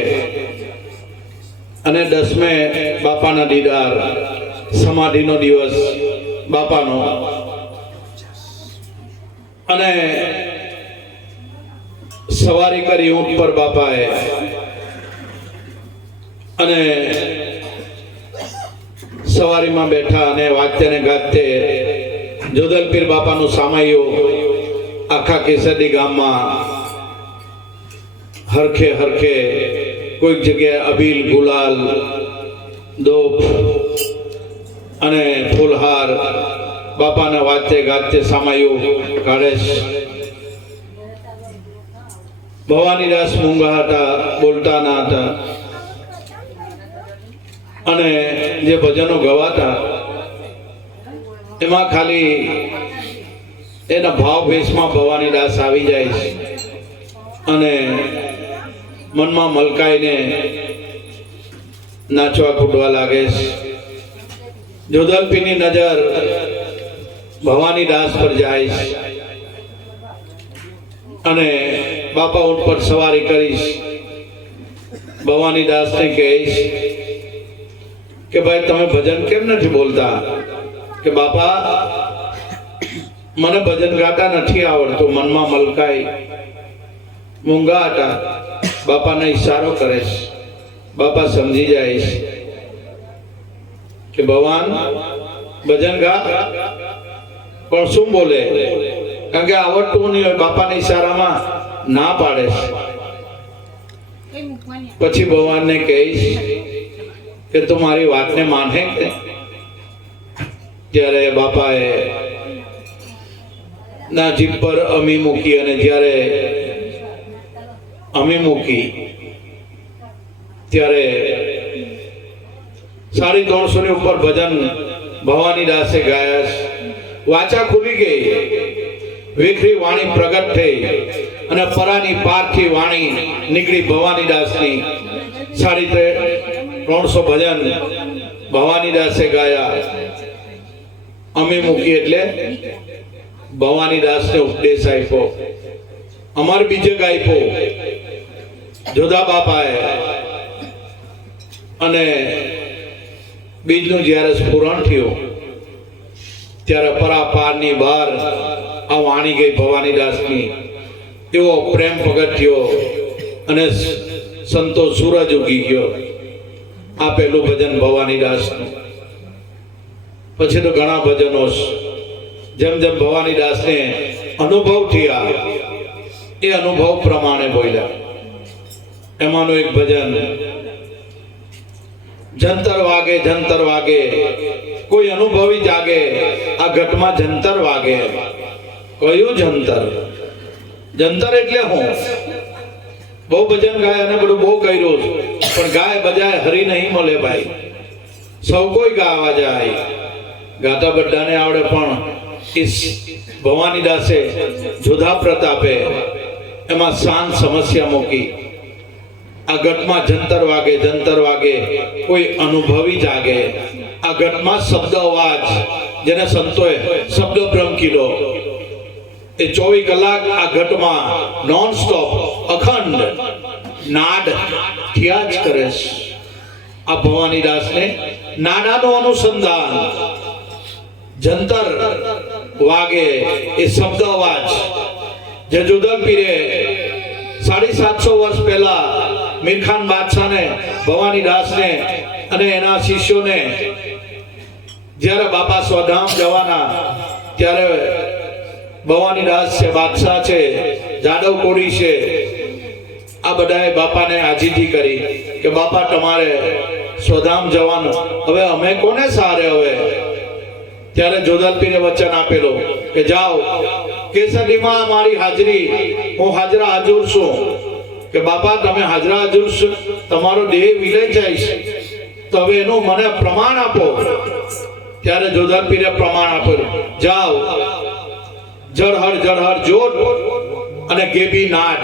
અને 10મે બાપાના દીદાર, સમાધિનો દિવસ બાપાનો, અને સવારી કરી ઊંટ પર બાપાએ, અને સવારીમાં બેઠા અને વાતે ને ગાતે જોધલપીર બાપાનું સામાયું આખા કેસરી ગામમાં હરખે હરખે કોઈક જગ્યાએ અબીલ, ગુલાલ, દોપ અને ફૂલહાર બાપાના વાતે ગાતે સામાયું કાઢે છે. ભવાનીદાસ મૂંગા હતા, બોલતા ના હતા, અને જે ભજનો ગવાતા એમાં ખાલી એના ભાવ ભેષમાં ભવાનીદાસ આવી જાય છે અને મનમાં મલકાઈને નાચવા કૂદવા લાગે છે. જોધલપીરની નજર ભવાનીદાસ પર જાય છે અને બાપા ઊંટ પર સવારી કરીશ. ભવાનીદાસને કહીશ કે ભાઈ તમે ભજન કેમ નથી બોલતા? કે બાપા મને ભજન ગાતા નથી આવડતું. મનમાં મલકાઈ, મૂંગા હતા, બાપાને ઈશારો કરે છે. બાપા સમજી જાય છે કે ભગવાન ભજન ગા, પણ શું બોલે? કારણ કે આવડતું નહીં હોય. બાપાના ઈશારામાં ના પાડે છે. પછી ભગવાનને કહીશ કે તું મારી વાતને માને કે? જ્યારે બાપાએ ના જીભ પર અમી મૂકી, અને જ્યારે અમી મૂકી ત્યારે 350 ની ઉપર ભજન ભવાની દાસે ગાયા છે. વાચા ખુલી ગઈ, વેખરી વાણી પ્રગટ થઈ અને પરાની પારથી વાણી નીકળી ભવાની દાસની. 350 ભજન ભવાની દાસે ગાયા. અમે મૂકી એટલે ભવાની દાસને ઉપદેશ આપ્યો. અમાર બીજે ગાયપો જોધા બાપાએ. અને બીજનું જ્યારે સ્ફુરણ થયું ત્યારે પરાપારની બહાર આ વાણી ગઈ ભવાની દાસની. એવો પ્રેમ પ્રગટ થયો અને સંતો સૂરજ ઉગી ગયો. આ પહેલું ભજન ભવાની દાસનું. પછી તો ઘણા ભજનો જેમ જેમ ભવાની દાસને અનુભવ થયા એ અનુભવ પ્રમાણે બોલ્યા. એમાંનું એક ભજન, જંતર વાગે જંતર વાગે, કોઈ અનુભવી જાગે, આ ઘટમાં જંતર વાગે. કયું જંતર? જંતર એટલે હું બહુ ભજન ગાય અને બધું બહુ કર્યું પણ ગાય બજાય હરી નહીં મળે ભાઈ. સૌ કોઈ ગાવા જાય, ગાતા બધાને આવડે પણ ભવાની દાસે જોધા પ્રતાપે એમાં શાંત સમસ્યા મૂકી. આ ઘટમાં જંતર વાગે, કોઈ અનુભવી જાગે. આ ઘટમાં શબ્દ અવાજ, જેને સંતોએ શબ્દ બ્રહ્મ કીધો, એ 24 કલાક આ ઘટમાં નોન સ્ટોપ અખંડ નાદ થયા જ કરે છે. આ ભવાની દાસને નાદાનું અનુસંધાન, જંતર વાગે એ શબ્દ અવાજ. જે જુદલ પીરે 750 વર્ષ પહેલા મીરખાન બાદશાહને, ભવાની દાસને અને એના શિષ્યોને જ્યારે બાપા સ્વધામ જવાના ત્યારે ભવાની દાસ છે, બાદશાહ છે, જાદવ કોરી છે, આ બધાએ બાપાને આજીજી કરી કે બાપા તમારે સ્વધામ જવાનું, હવે અમે કોને સહારે? હવે ત્યારે જોધલ પીરે વચન આપેલું કે જાઓ કેસરીમાં મારી હાજરી, હું હાજરા હાજર છું. કે બાપા તમે હાજરા હાજર છો, તમારો દેહ વિલય જાય છે, તો હવે એનું મને પ્રમાણ આપો. ત્યારે જોધલ પીરે પ્રમાણ આપેલું, જાઓ જળહર જોત અને ગેબી નાદ,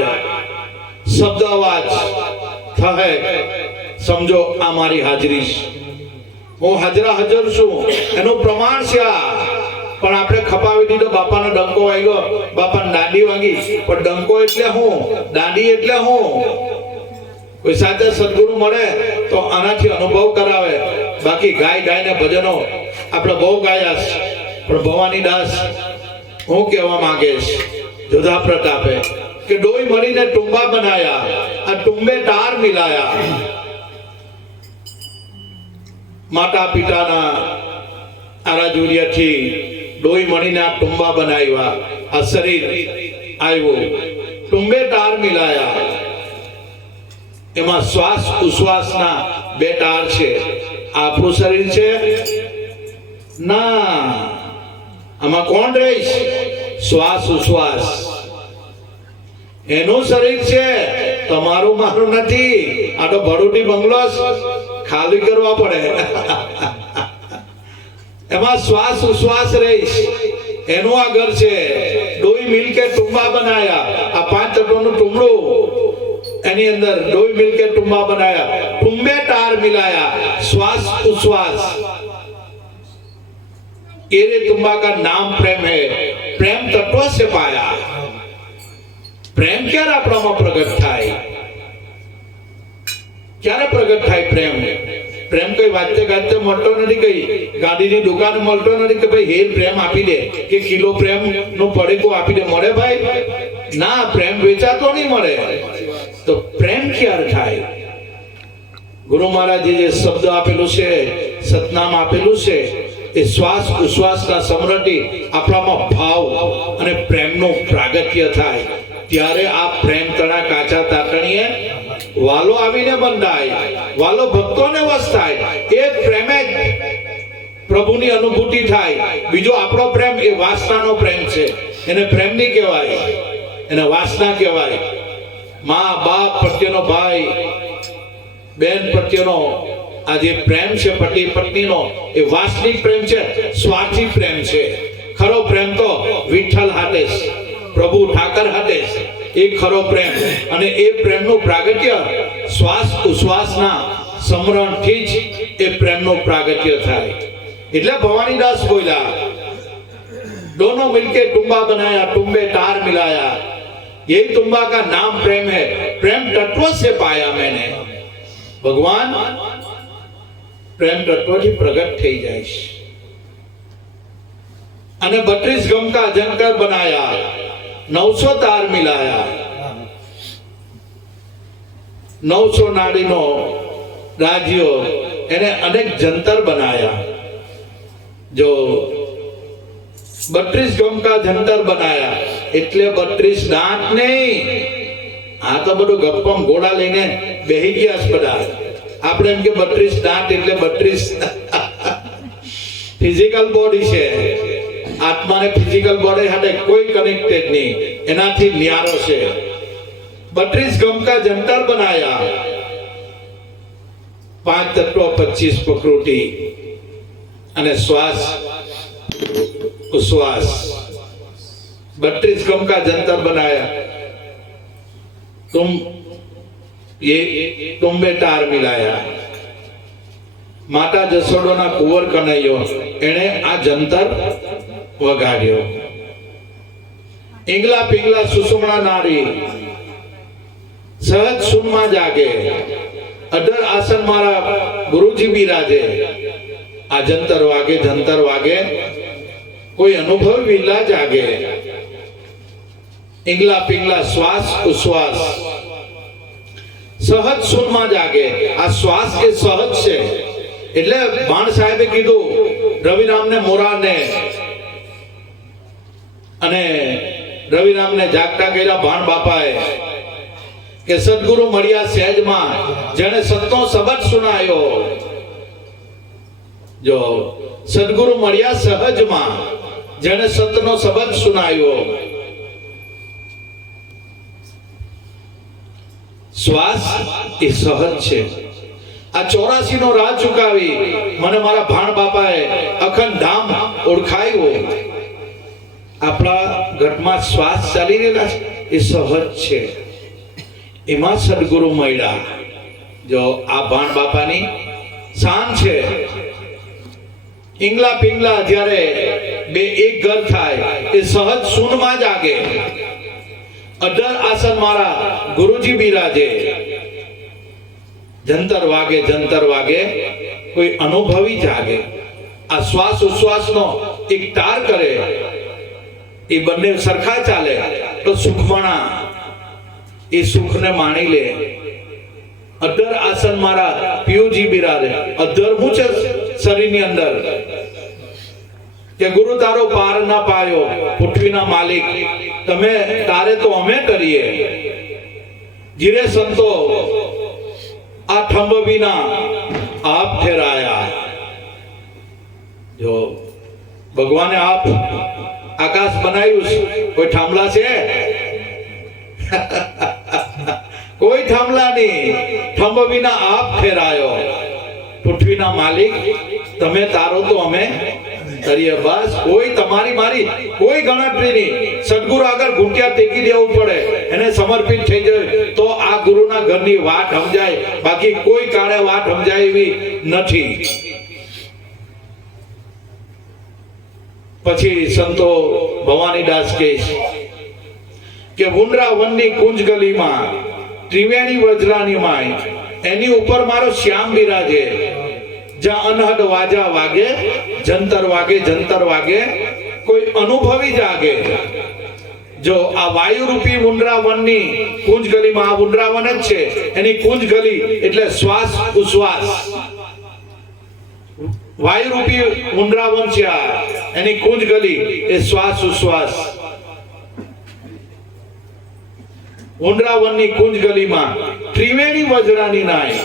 શબ્દ અવાજ થહે, સમજો આ મારી હાજરી છે, હું હાજરા હાજર છું, એનું પ્રમાણ છે આ. પણ આપણે ખપાવી દીધો, બાપાનો ડંકો વાગ્યો, બાપાને દાંડી વાગી. પણ ડંકો એટલે હું, દાંડી એટલે હું. કોઈ સાથે સદગુરુ મળે તો આનાથી અનુભવ કરાવે. બાકી ગાયને ભજનો આપણે બહુ ગાયા છે. પણ ભવાની દાસ હું કહેવા માંગે છે જોધા પ્રતાપે કે ડોઈ મળીને ટુંબા બનાયા, આ ટુંબે તાર મિલાયા. માતા પિતાના આરાજુરિયાથી ડોઈ મળીને આ ટુંબા બનાવ્યા, આ શરીર આવ્યું, ટુંબે તાર મિલાયા. એમાં શ્વાસ ઉશ્વાસના 2 તાર છે. આપણું શરીર છે ના, આમાં કોણ રહીશ? શ્વાસ ઉશ્વાસ એનું શરીર છે, તમારું મારું નથી. આ તો ભરૂટી બંગલો ખાલી કરવા પડે. એમાં શ્વાસ ઉશ્વાસ રહીશ, એનું આ ઘર છે. ડોઈ મિલ કે ટુંબા બનાયા, આ 5 તત્વોનું ટુંબડું, એની અંદર ડોઈ મિલ કે ટુંબા બનાયા, ટુંબે તાર મિલાયા, શ્વાસ उच्छ्वास एरे तुम्बा का नाम प्रेम है, प्रेम तत्व से पाया। प्रेम क्यारे आपणामां प्रगट थाय, क्यारे प्रगट थाय प्रेम? प्रेम कोई वाते गाते मळतो नथी, कई गाडीनी दुकान मळतो नथी के भाई हेल प्रेम आपी दे के किलो प्रेम नो पड़ेको आपी दे, मळे भाई ना, प्रेम वेचातो नहीं मळे। तो प्रेम क्यारे थाय? गुरु महाराजे जे शब्द आपेलू छे, सतनाम आपेलू छे, ए श्वास उश्वास ना समृद्धि आपणामां भाव अने प्रेमनो प्रागट्य थाय त्यारे आ प्रेम तणा काचा तातणीए वालो आवीने बंधाय, वालो भक्तोने वश थाय। एक प्रेमे प्रभुनी अनुभूति थाय। बीजो आपणो प्रेम ए वासनानो प्रेम छे, एने प्रेम नहीं कहेवाय, एने वासना कहेवाय। मां बाप प्रत्येनो भाई बेन प्रत्येनो આ જે પ્રેમ છે પતિ પત્નીનો એ વાસ્તવિક પ્રેમ છે, સ્વાર્થી પ્રેમ છે. ખરો પ્રેમ તો વિઠ્ઠલ હાથે છે, પ્રભુ ઠાકર હાથે છે. એ ખરો પ્રેમ, અને એ પ્રેમનું પ્રાગટ્ય શ્વાસ ઉશ્વાસના સમરણથી જ એ પ્રેમનું પ્રાગટ્ય થાય. એટલે ભવાનીદાસ બોલ્યા, दोनों मिलके टुम्बा बनाया, टुम्बे तार मिलाया, यही तुम्बा का नाम प्रेम है, प्रेम तत्व से पाया मैंने. भगवान प्रेम तत्व થી પ્રગટ થઈ જાય છે. અને 32 ગમ કા જંતર બનાયા, 900 તાર મિલાયા. 900 નાડીનો રાજ્યો એને અનેક જંતર બનાયા. જો 32 ગમ કા જંતર બનાયા એટલે 32 દાંત નહીં. આ તો બધું ગપ્પમ ઘોડા લઈને બેહી ગયા છે બધા. આપણે એમ કે 32 દાંત એટલે 32 ફિઝિકલ બોડી છે. આત્માને ફિઝિકલ બોડી સાથે કોઈ કનેક્ટેડ નહીં, એનાથી ન્યારો છે. 32 ગમ કા જંતર બનાયા, 5 તત્વ 25 પ્રકૃતિ અને શ્વાસ उश्वास. 32 गम का जंतर बनाया, तुम्बे तार मिलाया. माता जसोदोना कुंवर कन्हैयो एणे आ जंतर वगाड्यो. इंगला पिंगला सुषुम्ना नारी सहज सुनमा जागे. अधर आसन मारा गुरुजी बिराजे. आ जंतर वागे कोई अनुभव विला जागे. इंगला पिंगला श्वास उश्वास सहज सुनमा जागे. आ श्वास ए सहज છે. એટલે ભાણ સાહેબે કીધું રવિરામને મોરાને, અને રવિરામને જાગતા કર્યા ભાણ બાપાએ કે સદગુરુ મળ્યા સહેજમાં, જેણે સતનો શબ્દ સુનાયો. જો સદગુરુ મળ્યા સહજમાં, જેણે સતનો શબ્દ સુનાયો. શ્વાસ એ સહજ છે. આ 84 નો રાહ ચુકાવી મને મારા ભાણ બાપાએ અખંડ ધામ ઓળખાયો. આપણા ઘટમાં શ્વાસ ચાલી રહેલા છે એ સહજ છે. એમાં સદગુરુ મળ્યા. જો આ ભાણ બાપાની શાન છે. इंगला पिंगला જ્યારે બે એક ઘર થાય એ સહજ શૂન્યમાં જાગે. અઢર આસન મારા ગુરુજી બિરાજે. જંતર વાગે કોઈ અનુભવી જાગે. આ શ્વાસ ઉશ્વાસનો એક તાર કરે, એ બંને સરખા ચાલે તો સુખમણા એ સુખને માણી લે. અઢર આસન મારા પિયુજી બિરાજે. અઢર હું છે શરીરની અંદર કે ગુરુ તારો પાર ના પાયો, પૃથ્વીના માલિક તમે, તારે તો અમે કરીએ. જીરે સંતો આ થંભ વિના આપ ઠેરાયા. જો ભગવાને આપ આકાશ બનાવ્યું છે, કોઈ થાંભલા છે? કોઈ થાંભલા નહીં. થંભ વિના આપ ઠેરાયો. પૃથ્વીના માલિક તમે, તારો તો અમે કરીએ. બસ કોઈ તમારી મારી કોઈ ગણતરી નહીં. સદગુરુ આગળ ઘૂંટિયા ટેકી દેવું પડે, એને સમર્પિત થઈ જાય તો આ ગુરુના ઘરની વાત સમજાય. બાકી કોઈ કાળે વાત સમજાય એવી નથી. પછી સંતો ભવાનીદાસ કહે કે વુંડરા વનની કુંજ ગલીમાં ત્રિવેણી વજરાની માય, એની ઉપર મારો શ્યામ બિરાજે. જ્યાં અનહદ વાજા વાગે, જંતર વાગે કોઈ અનુભવી જાગે. જો આ વાયુ રૂપી વુંડરાવનની કુંજ ગલીમાં, આ વુંડરાવન જ છે, એની કુંજ ગલી એટલે શ્વાસ ઉશ્વાસ. વાયુ રૂપી વુંડરાવન છે આ, એની કુંજ ગલી એ શ્વાસ ઉશ્વાસ. વુંડરાવનની કુંજ ગલીમાં ત્રિવેણી વજરાની નાય.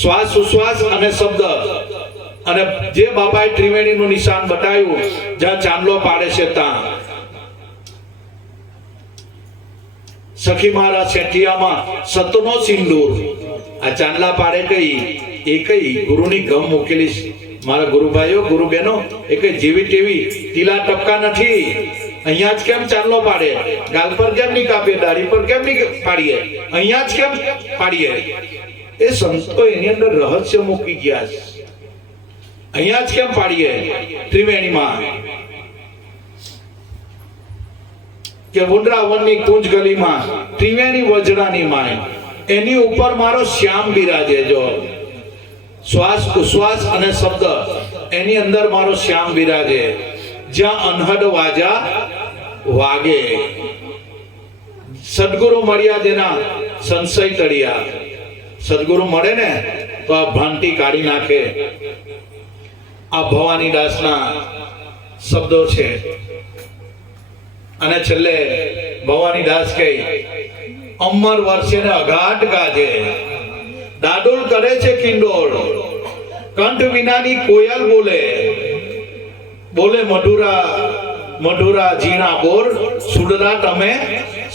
શ્વાસ ઉશ્વાસ અને શબ્દ. અને જે બાબાએ ત્રિવેણીનું નિશાન બતાવ્યું, જ્યાં ચાંદલો પાડે છે ત્યાં સખી મારા સેઠિયામાં સતનો સિંદૂર. આ ચાંદલા પાડે કઈ એકઈ ગુરુની ગમ મૂકેલી છે. મારા ગુરુભાઈઓ ગુરુ બહેનો એકઈ જેવી તેવી ટીલા ટપકા નથી. અહીંયા જ કેમ ચાંદલો પાડે, ગાલ પર કેમ નહીં કાપીએ, દાઢી પર કેમ નહીં પાડીએ, અહીંયા જ કેમ પાડીએ? એ સંતો એની અંદર રહસ્ય મૂકી ગયા છે. અહીંયા જ કેમ પાડીએ ત્રિવેણીમાં કે વૃંદાવનની કુંજ ગલીમાં ત્રિવેણી વજરાની માય, એની ઉપર મારો શ્યામ બિરાજે. જો શ્વાસ ઉશ્વાસ અને શબ્દ એની અંદર મારો શ્યામ બિરાજે. જ્યાં અનહદ વાજા વાગે, સદગુરુ મળ્યા જેના સંશય તળિયા. સદગુરુ મળે ને તો આ ભ્રાંતિ કાઢી નાખે. આ ભવાની દાસના શબ્દો છે. અને છેલ્લે ભવાની દાસ કહે, અમર વર્ષે ને અઘાટ ગાજે, દાડોલ કરે છે કિંડોળ, કંઠ વિનાની કોયલ બોલે, બોલે મધુરા મધુરા ઝીણા બોર, સુડરા તમે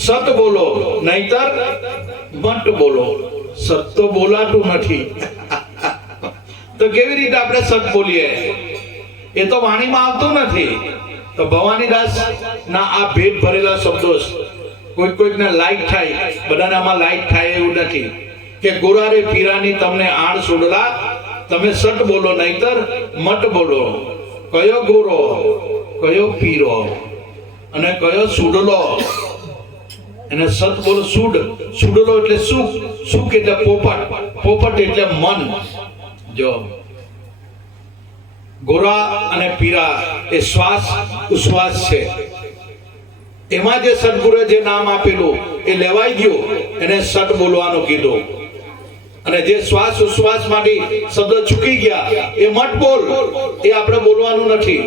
સત બોલો નહીતર મટ બોલો. સત તો બોલાતું નથી તો કેવી રીતે આપણે સત બોલીએ? એ તો વાણીમાં આવતું નથી. તો ભવાની દાસ ના આ ભેદ ભરેલા શબ્દો કોઈક કોઈકને લાઈક થાય, બધાને આમાં લાઈક થાય એવું નથી. કે ગોરારે પીરાની તમને આણ સુડલા, તમે સટ બોલો નહીતર મટ બોલો. કયો ગોરો, કયો પીરો અને કયો સુડલો? એને સત બોલો. સુડ, સુડલો એટલે સુખ, સુખ એટલે પોપટ, પોપટ એટલે મન. જો ગોરા અને પીરા એ શ્વાસ ઉશ્વાસ છે. એમાં જે સદગુરુએ જે નામ આપેલું એ લેવાઈ ગયું, એને સત બોલવાનું કીધું. અને જે શ્વાસ ઉશ્વાસ માંથી શબ્દ ચૂકી ગયા એ મત બોલ, એ આપણે બોલવાનું નથી.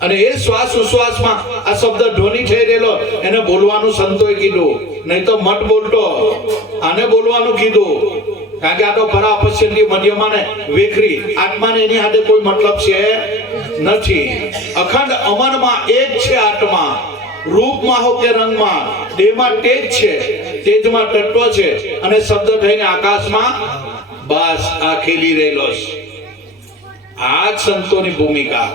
અને એ શ્વાસ ઉશ્વાસમાં આ શબ્દ ધ્વનિ થઈ રહેલો એને બોલવાનું સંતોએ કીધું, નહીં તો મત બોલતો. આને બોલવાનું કીધું. કારણ કે આ તો પરાપશ્યની મધ્યમાં ને વેખરી આત્માને એની સાથે કોઈ મતલબ છે નથી. અખંડ અમરમાં એક છે આત્મા, રૂપમાં હો કે રંગમાં, દેહમાં તેજ છે, તેજમાં તત્વ છે, અને શબ્દ થઈને આકાશમાં બસ આ ખેલી રહેલો છે. આ જ સંતોની ભૂમિકા.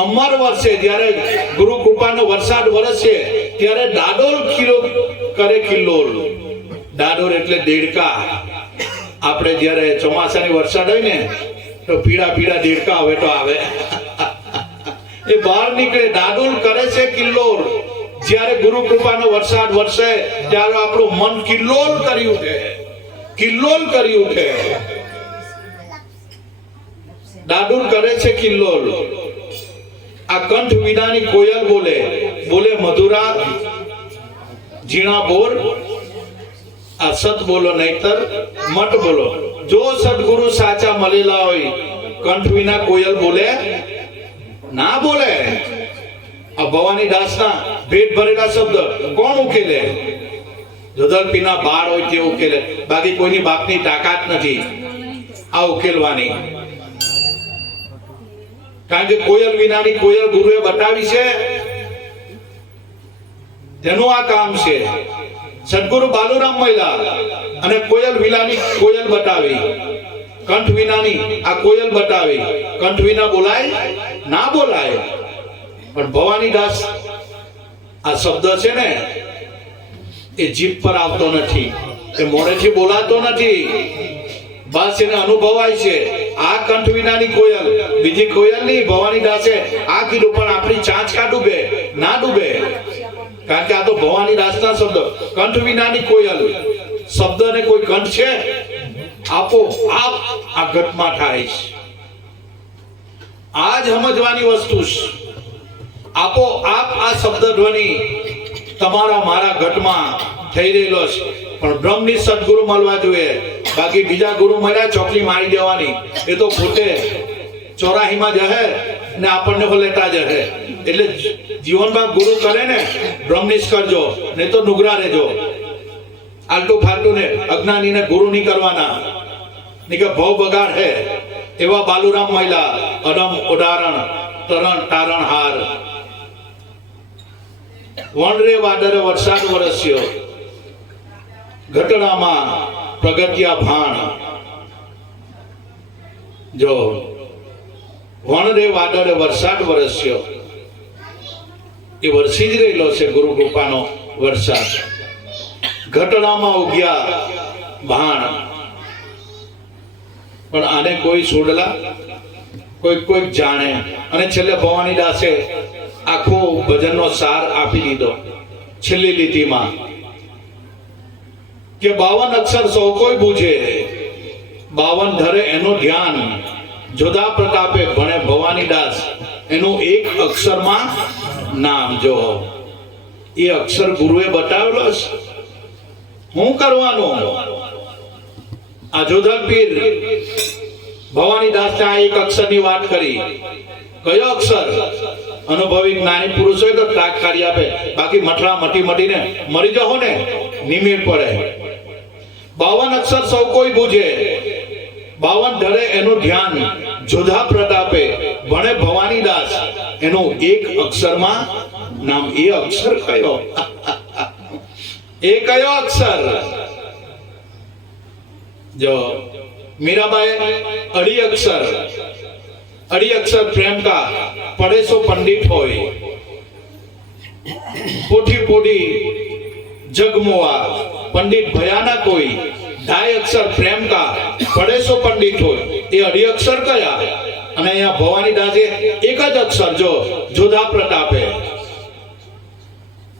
અમર વર્ષે જ્યારે ગુરુ કૃપાનો વરસાદ વરસશે ત્યારે દાડોલ ખીલો કરે કિલ્લોલ. દાડોલ એટલે દેડકા. આપણે જ્યારે ચોમાસાની વરસાદ હોય ને તો પીળા પીળા દેડકા હવે તો આવે, એ બહાર નીકળે. દાડોલ કરે છે કિલ્લોલ. જ્યારે ગુરુ કૃપાનો વરસાદ વરસે ત્યારે આપણું મન કિલ્લોલ કરી ઉઠે, કિલ્લોલ કરી ઉઠે. દાડોલ કરે છે કિલ્લોલ. આ કંઠ વિનાની કોયલ બોલે, બોલે મધુરા ઝીણા બોર, આ સત બોલો નહીતર મટ બોલો. જો સદગુરુ સાચા મળેલા હોય, કંઠ વિના કોયલ બોલે ના બોલે. આ ભવાની દાસના ભેદ ભરેલા શબ્દ કોણ ઉકેલે? જોધલપીના બાળ હોય તે ઉકેલે, બાકી કોઈની બાપની તાકાત નથી આ ઉકેલવાની. કારણ કે કોયલ વિનાની કોયલ ગુરુએ બતાવી છે, તેનું આ કામ છે. સદગુરુ બાલુરામ મહિલા અને કોયલ વિનાની કોયલ બતાવી, કંઠ વિનાની આ કોયલ બતાવી. કંઠ વિના બોલાય ના બોલાય. પણ ભવાની દાસ આ શબ્દ છે ને એ જીભ પર આવતો નથી, એ મોઢેથી બોલાતો નથી, બસ એને અનુભવાય છે. આ કંઠ વિનાની કોયલ, બીજી કોયલ નહીં. ભવાની દાસે આ કીધું, પણ આપણી ચાંચ કા ડૂબે ના ડૂબે. કારણ કે આ તો ભવાની દાસના શબ્દ. કંઠ વિનાની કોયલ શબ્દને કોઈ કંઠ છે? આપો આપ આ ઘટમાં થાય છે. આ જ સમજવાની વસ્તુ છે. આપો આપ આ શબ્દ ધ્વનિ તમારા મારા ઘટમાં થઈ રહેલો છે. પણ બ્રહ્મની સદગુરુ મળવા જોઈએ, બાકી બીજા ગુરુ મળ્યા ચોકલી મારી દેવાની. એ તો પોતે ચોરાહીમાં જહે ને આપણને લેતા જહે. એટલે જીવનમાં ગુરુ કરે ને બ્રહ્મનિષ્ઠ કરજો, નહીં તો નુગરા રહેજો. આલટુ ફાલટુ ને અજ્ઞાની ને ગુરુ નહીં કરવાના, નહીં કે ભવ બગાડ હે. એવા બાલુરામ મહિલા અડમ ઉદાહરણ તરણ તારણ હાર. વણરે વાદરે વરસાદ વરસ્યો, ઘટડામાં પ્રગટ્યા ભાણ. જો વણરે વાદળે વરસાદ વરસ્યો, એ વરસી જ રહેલો છે ગુરુ કૃપાનો વરસાદ. ઘટડામાં ઉગ્યા ભાણ, પણ આને કોઈ છોડલા, કોઈ જાણે. અને છેલ્લે ભવાની દાસે આખો ભજનનો સાર આપી દીધો છેલ્લી લીટીમાં કે 52 અક્ષર સૌ કોઈ બૂझे, 52 ધરે એનું ધ્યાન, જોધા પ્રતાપે ભણે ભવાની દાસ એનું એક અક્ષરમાં નામ. જો એ અક્ષર ગુરુએ બતાવેલો છે. હું કરવાનું? આ જોધર પીર ભવાની દાસ આ એક અક્ષરની વાત કરી. કયો અક્ષર? અનુભવી જ્ઞાની પુરુષ હોય તો તાક કાઢી આપે, બાકી મઠરા મટીને મરી જાઓ ને નિમિત્ત પડે. 52 અક્ષર સૌ કોઈ બૂझे, 52 ધરે એનું ધ્યાન, જોધા પ્રતાપે ભણે ભવાની દાસ એનું એક અક્ષરમાં નામ. એ અક્ષર કયો? એ કયો અક્ષર? જો મીરાબાઈ અડી અક્ષર પ્રેમ કા પડે સો પંડિત હોય, પોઠી જગમોआ પંડિત ભયાના કોઈ, 2.5 અક્ષર પ્રેમ કા પડે સો પંડિત હોય. એ અડી અક્ષર કયા? અને અહીંયા ભવાની દાસે એક જ અક્ષર, જો જોધા પ્રતાપે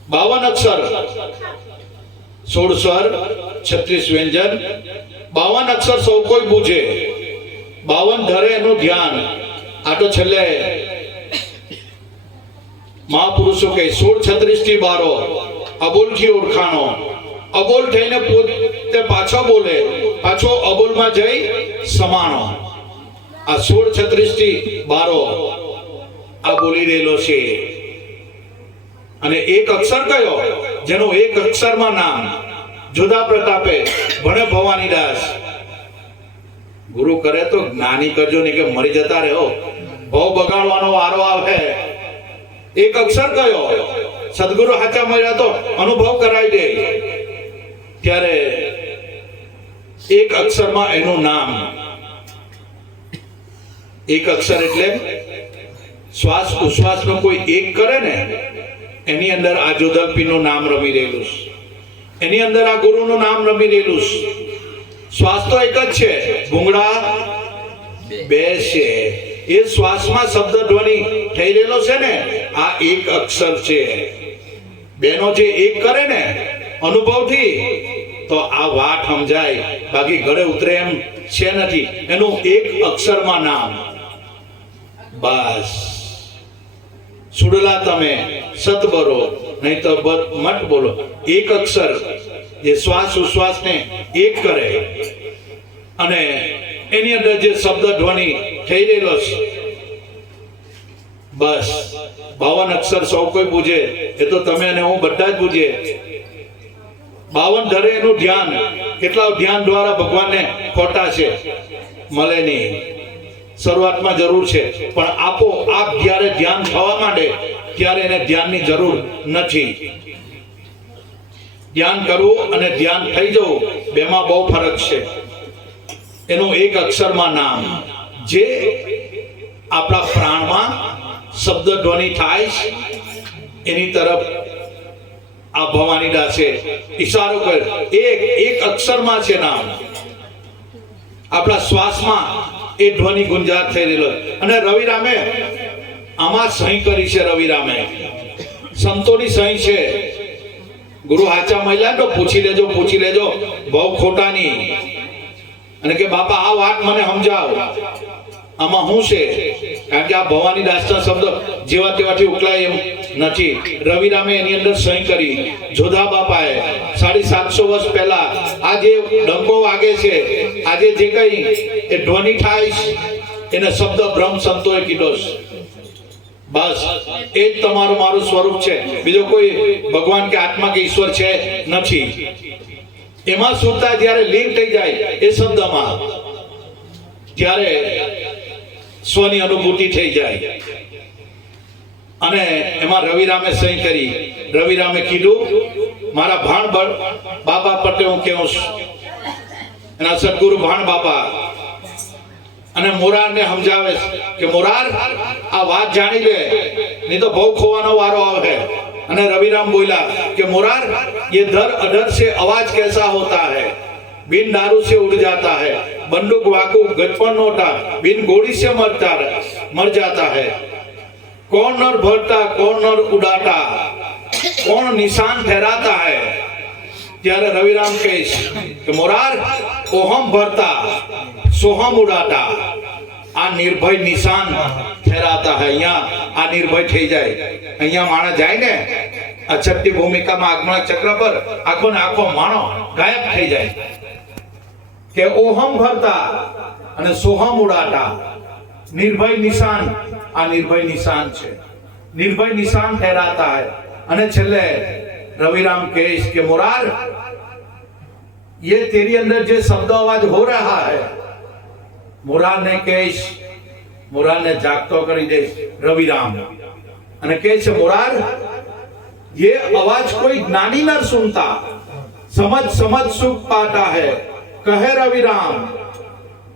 52 અક્ષર, 16 સ્વર, 36 વ્યંજન, 52 અક્ષર સૌ કોઈ બૂझे, 52 ધરે એનું ધ્યાન. આ તો છેલ્લે મહાપુરુષો કે 16 36 થી 12 અબોલ થી ઓળખાણો, અબોલ થઈને પોતે પાછો બોલે, પાછો અબોલમાં જઈ સમાણો. આ 16 36 થી 12 આ બોલી રહેલો છે. અને એક અક્ષર કયો? જેનું એક અક્ષરમાં નામ, જોધા પ્રતાપે ભણે ભવાની દાસ. ગુરુ કરે તો જ્ઞાની કરજો, નહીં કે મરી જતા રહો, બહુ બગાડવાનો વારો આવે. એક અક્ષર કયો? સદગુરુ હાચા મળ્યા તો અનુભવ કરાવી દે. ત્યારે એક અક્ષરમાં એનું નામ. એક અક્ષર એટલે શ્વાસ ઉશ્વાસ નો કોઈ એક કરે ને, એની અંદર આ જોધલપીનું નામ રમી રહેલું છે, એની અંદર આ ગુરુનું નામ રમી રહેલું છે. શ્વાસ તો એક જ છે, ભૂંગળા બે છે. એ શ્વાસમાં શબ્દ ધ્વનિ થઈ રહેલો છે ને, આ એક અક્ષર છે. બેનો જે એક કરે ને અનુભવથી, તો આ વાત સમજાય, બાકી ગળે ઉતરે એમ છે નથી. એનું એક અક્ષરમાં નામ. બસ સુડલા તમે સત બરો, નહીં તો મત બોલો. એક અક્ષર જે શ્વાસ ઉશ્વાસને એક કરે, અને એની અંદર જે શબ્દ ધ્વનિ થઈ રહેલો છે, બસ 52 અક્ષર સૌ કોઈ બૂझे. એ તો તમે અને હું બધા જ બૂझे. 52 ધરે એનું ધ્યાન. કેટલા ધ્યાન દ્વારા ભગવાનને ખોટા છે? મળે નહીં. શરૂઆતમાં જરૂર છે, પણ આપો આપ જ્યારે ધ્યાન થવા માંડે ત્યારે એને ધ્યાનની જરૂર નથી. ધ્યાન કરવું અને ધ્યાન થઈ જવું, બેમાં બહુ ફરક છે. એનું એક અક્ષરમાં નામ, જે આપણા પ્રાણમાં શબ્દ ધ્વનિ થાય એની તરફ આ ભવાની દાસે ઈશારો કર્યો. એક અક્ષરમાં છે નામ. આપણા શ્વાસમાં એ ધ્વનિ ગુંજાર થઈ રહેલો. અને રવિરામે આમાં સહી કરી છે. રવિરામે સંતોની સહી છે. ગુરુ હાચા મહિલા તો પૂછી લેજો, બહુ ખોટા નહીં. અને કે બાપા આ વાત મને સમજાવ, આમાં શું છે? કારણ કે આ ભવાની દાસના શબ્દ જેવા તેવાથી ઉકલાય એમ નથી. રવિરામે એની અંદર સહી કરી. જોધા બાપાએ 750 વર્ષ પહેલા આ જે ડંકો વાગે છે, આજે જે કઈ એ ધ્વનિ થાય એને શબ્દ બ્રહ્મ સંતોએ કીધો છે. બસ એ જ તમારું મારું સ્વરૂપ છે. બીજો કોઈ ભગવાન કે આત્મા કે ઈશ્વર છે નથી. એમાં સુરતા જ્યારે લીન થઈ જાય એ શબ્દમાં, ત્યારે સ્વની અનુભૂતિ થઈ જાય. અને એમાં રવિરામે સહી કરી. રવિરામે કીધું મારા ભાણ બાબા પટે હું કેવું છું. એના સદગુરુ ભાણ બાબા અને મોરારને સમજાવે છે કે મોરાર આ વાત જાણી લે, નહીં તો બહુ ખોવાનો વારો આવે. અને રવિરામ બોલા कि मुरार ये धर अधर से आवाज कैसा होता है, बिन दारू से उड़ जाता है, बंदूक वाकू गचपन नोटा बिन गोली से मर जाता है, कौन नर भरता कौन नर उड़ाता, कौन निशान ठहराता है. ત્યારે રવિરામ કહે કે મોરાર ઓહમ ભરતા સોહમ ઉડાતા, આ નિર્ભય નિશાન ઠેરાતા હે. અહીંયા આ નિર્ભય થઈ જાય, અહીંયા માણસ જાય ને અછતની ભૂમિકામાં આગમન ચક્ર પર આખો ને આખો માણો ગાયબ થઈ જાય. કે ઓહમ ભરતા અને સોહમ ઉડાતા, નિર્ભય નિશાન, આ નિર્ભય નિશાન છે, નિર્ભય નિશાન ઠેરાતા હે. અને છેલ્લે रविराम कहेश के मुरार ये तेरी अंदर जो शब्द आवाज हो रहा है, मुरार ने कहेश, मुरार ने जागतो करी दे रविराम અને કહે છે मुरार ये आवाज कोई ज्ञानी न सुनता, समझ समझ सुख पाता है. कहे रविराम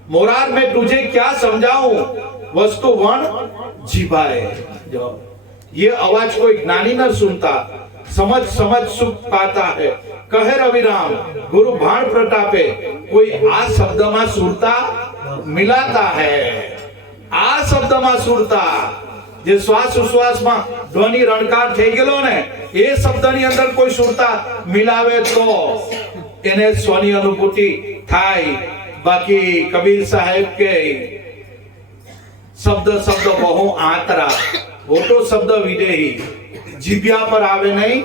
मुरार मैं तुझे क्या समझाऊं, वस्तु वन जीवाए. जो ये आवाज कोई ज्ञानी न सुनता, समझ समझ सुख पाता है. कहे रविराम गुरु भाण प्रतापे कोई आ शब्द में सुरता मिलाता है. आ शब्द में सुरता जे श्वास उश्वास में ध्वनि रणकार થઈ ગયેલો ને, એ શબ્દની અંદર કોઈ સુરતા મિલાવે તો એને સ્વની અનુભૂતિ થાય. બાકી કબીર સાહેબ કે શબ્દ શબ્દ બહુ આંતરા, ઓટો શબ્દ વિદેહી, જીભ્યા પર આવે નહીં,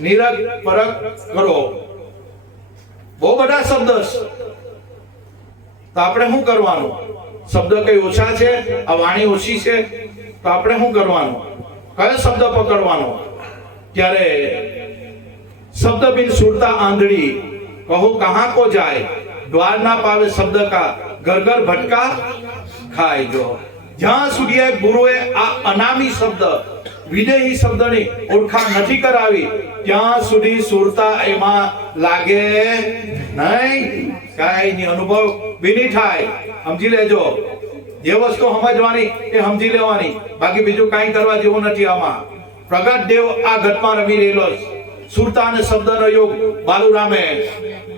નિરગ પરક કરો. બહુ બધા શબ્દ તો આપણે શું કરવાનું? શબ્દ કઈ ઓછા છે, આ વાણી ઓછી છે, તો આપણે શું કરવાનું? કયો શબ્દ પકડવાનો? ત્યારે શબ્દ બિન સુરતા આંધળી, કહો कहां को जाए, द्वार ना पावे शब्द का घर घर भटका खाए. जो જ્યાં સુધી ગુરુએ આ અનામી શબ્દ વિદેહી શબ્દની ઓળખાણ નથી કરાવી, ત્યાં સુધી સુરતા એમાં લાગે નહીં, કાંઈ ની અનુભવ બી નહીં થાય. સમજી લેજો, જે વસ્તુ સમજવાની એ સમજી લેવાની, બાકી બીજું કાંઈ કરવા જેવું નથી. આમાં પ્રગટ દેવ આ ઘટમાં રમી રહેલો સુરતા અને શબ્દનો યોગ બાલુરામે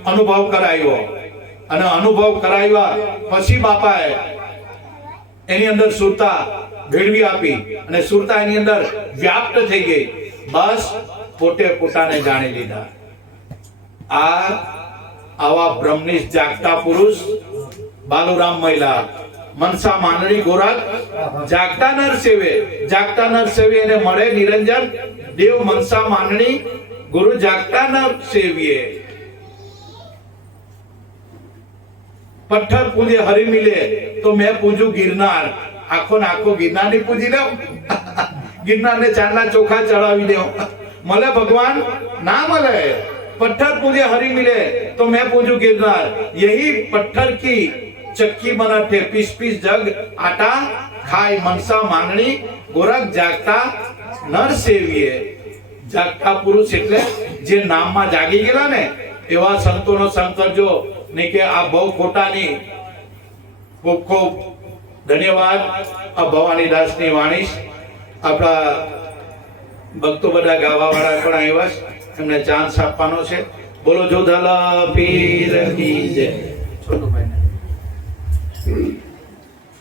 અનુભવ કરાવ્યો. અને અનુભવ કરાવ્યા પછી બાપાએ એની અંદર સુરતા ભેળવી આપી અને સુરતા એની અંદર વ્યાપ્ત થઈ ગઈ. બસ પોતે પોતાને જાણી લીધા. આવા બ્રહ્મનિષ્ઠ જાગતા પુરુષ બાલુરામ મહિલા, મનસા માનણી ગોરખ જાગતા નર સેવે, જાગતા નર સેવે એને મળે નિરંજન દેવ. મનસા માનણી ગુરુ જાગતા નર સેવીએ. पत्थर पूजे हरि मिले तो मैं पूजू गिरनार. आखो ने आखो गिरनार नहीं पूजी लो, गिरनार ने चांदला चोखा चढ़ावी दो. मले भगवान ना मले. पत्थर पूजे हरि मिले तो मैं पूजू गिरनार. यही पत्थर की चक्की बनाते पीस पीस जग आटा खाए. मनसा मांगणी गोरख जागता नर सेवीए. जागता पुरुष એટલે જે નામમાં જાગી ગયેલા ને એવા સંતોનો સંગ કરજો, नहीं के आप बहु खोटा नहीं. खूब खूब धन्यवाद. आ भवानी दास ની વાણી આપણા ભક્તો બધા ગાવા વાળા પણ આવ્યા છે, એમને ચાન્સ આપવાનો છે. બોલો જોધાલા પીર કી જય. છોટુભાઈ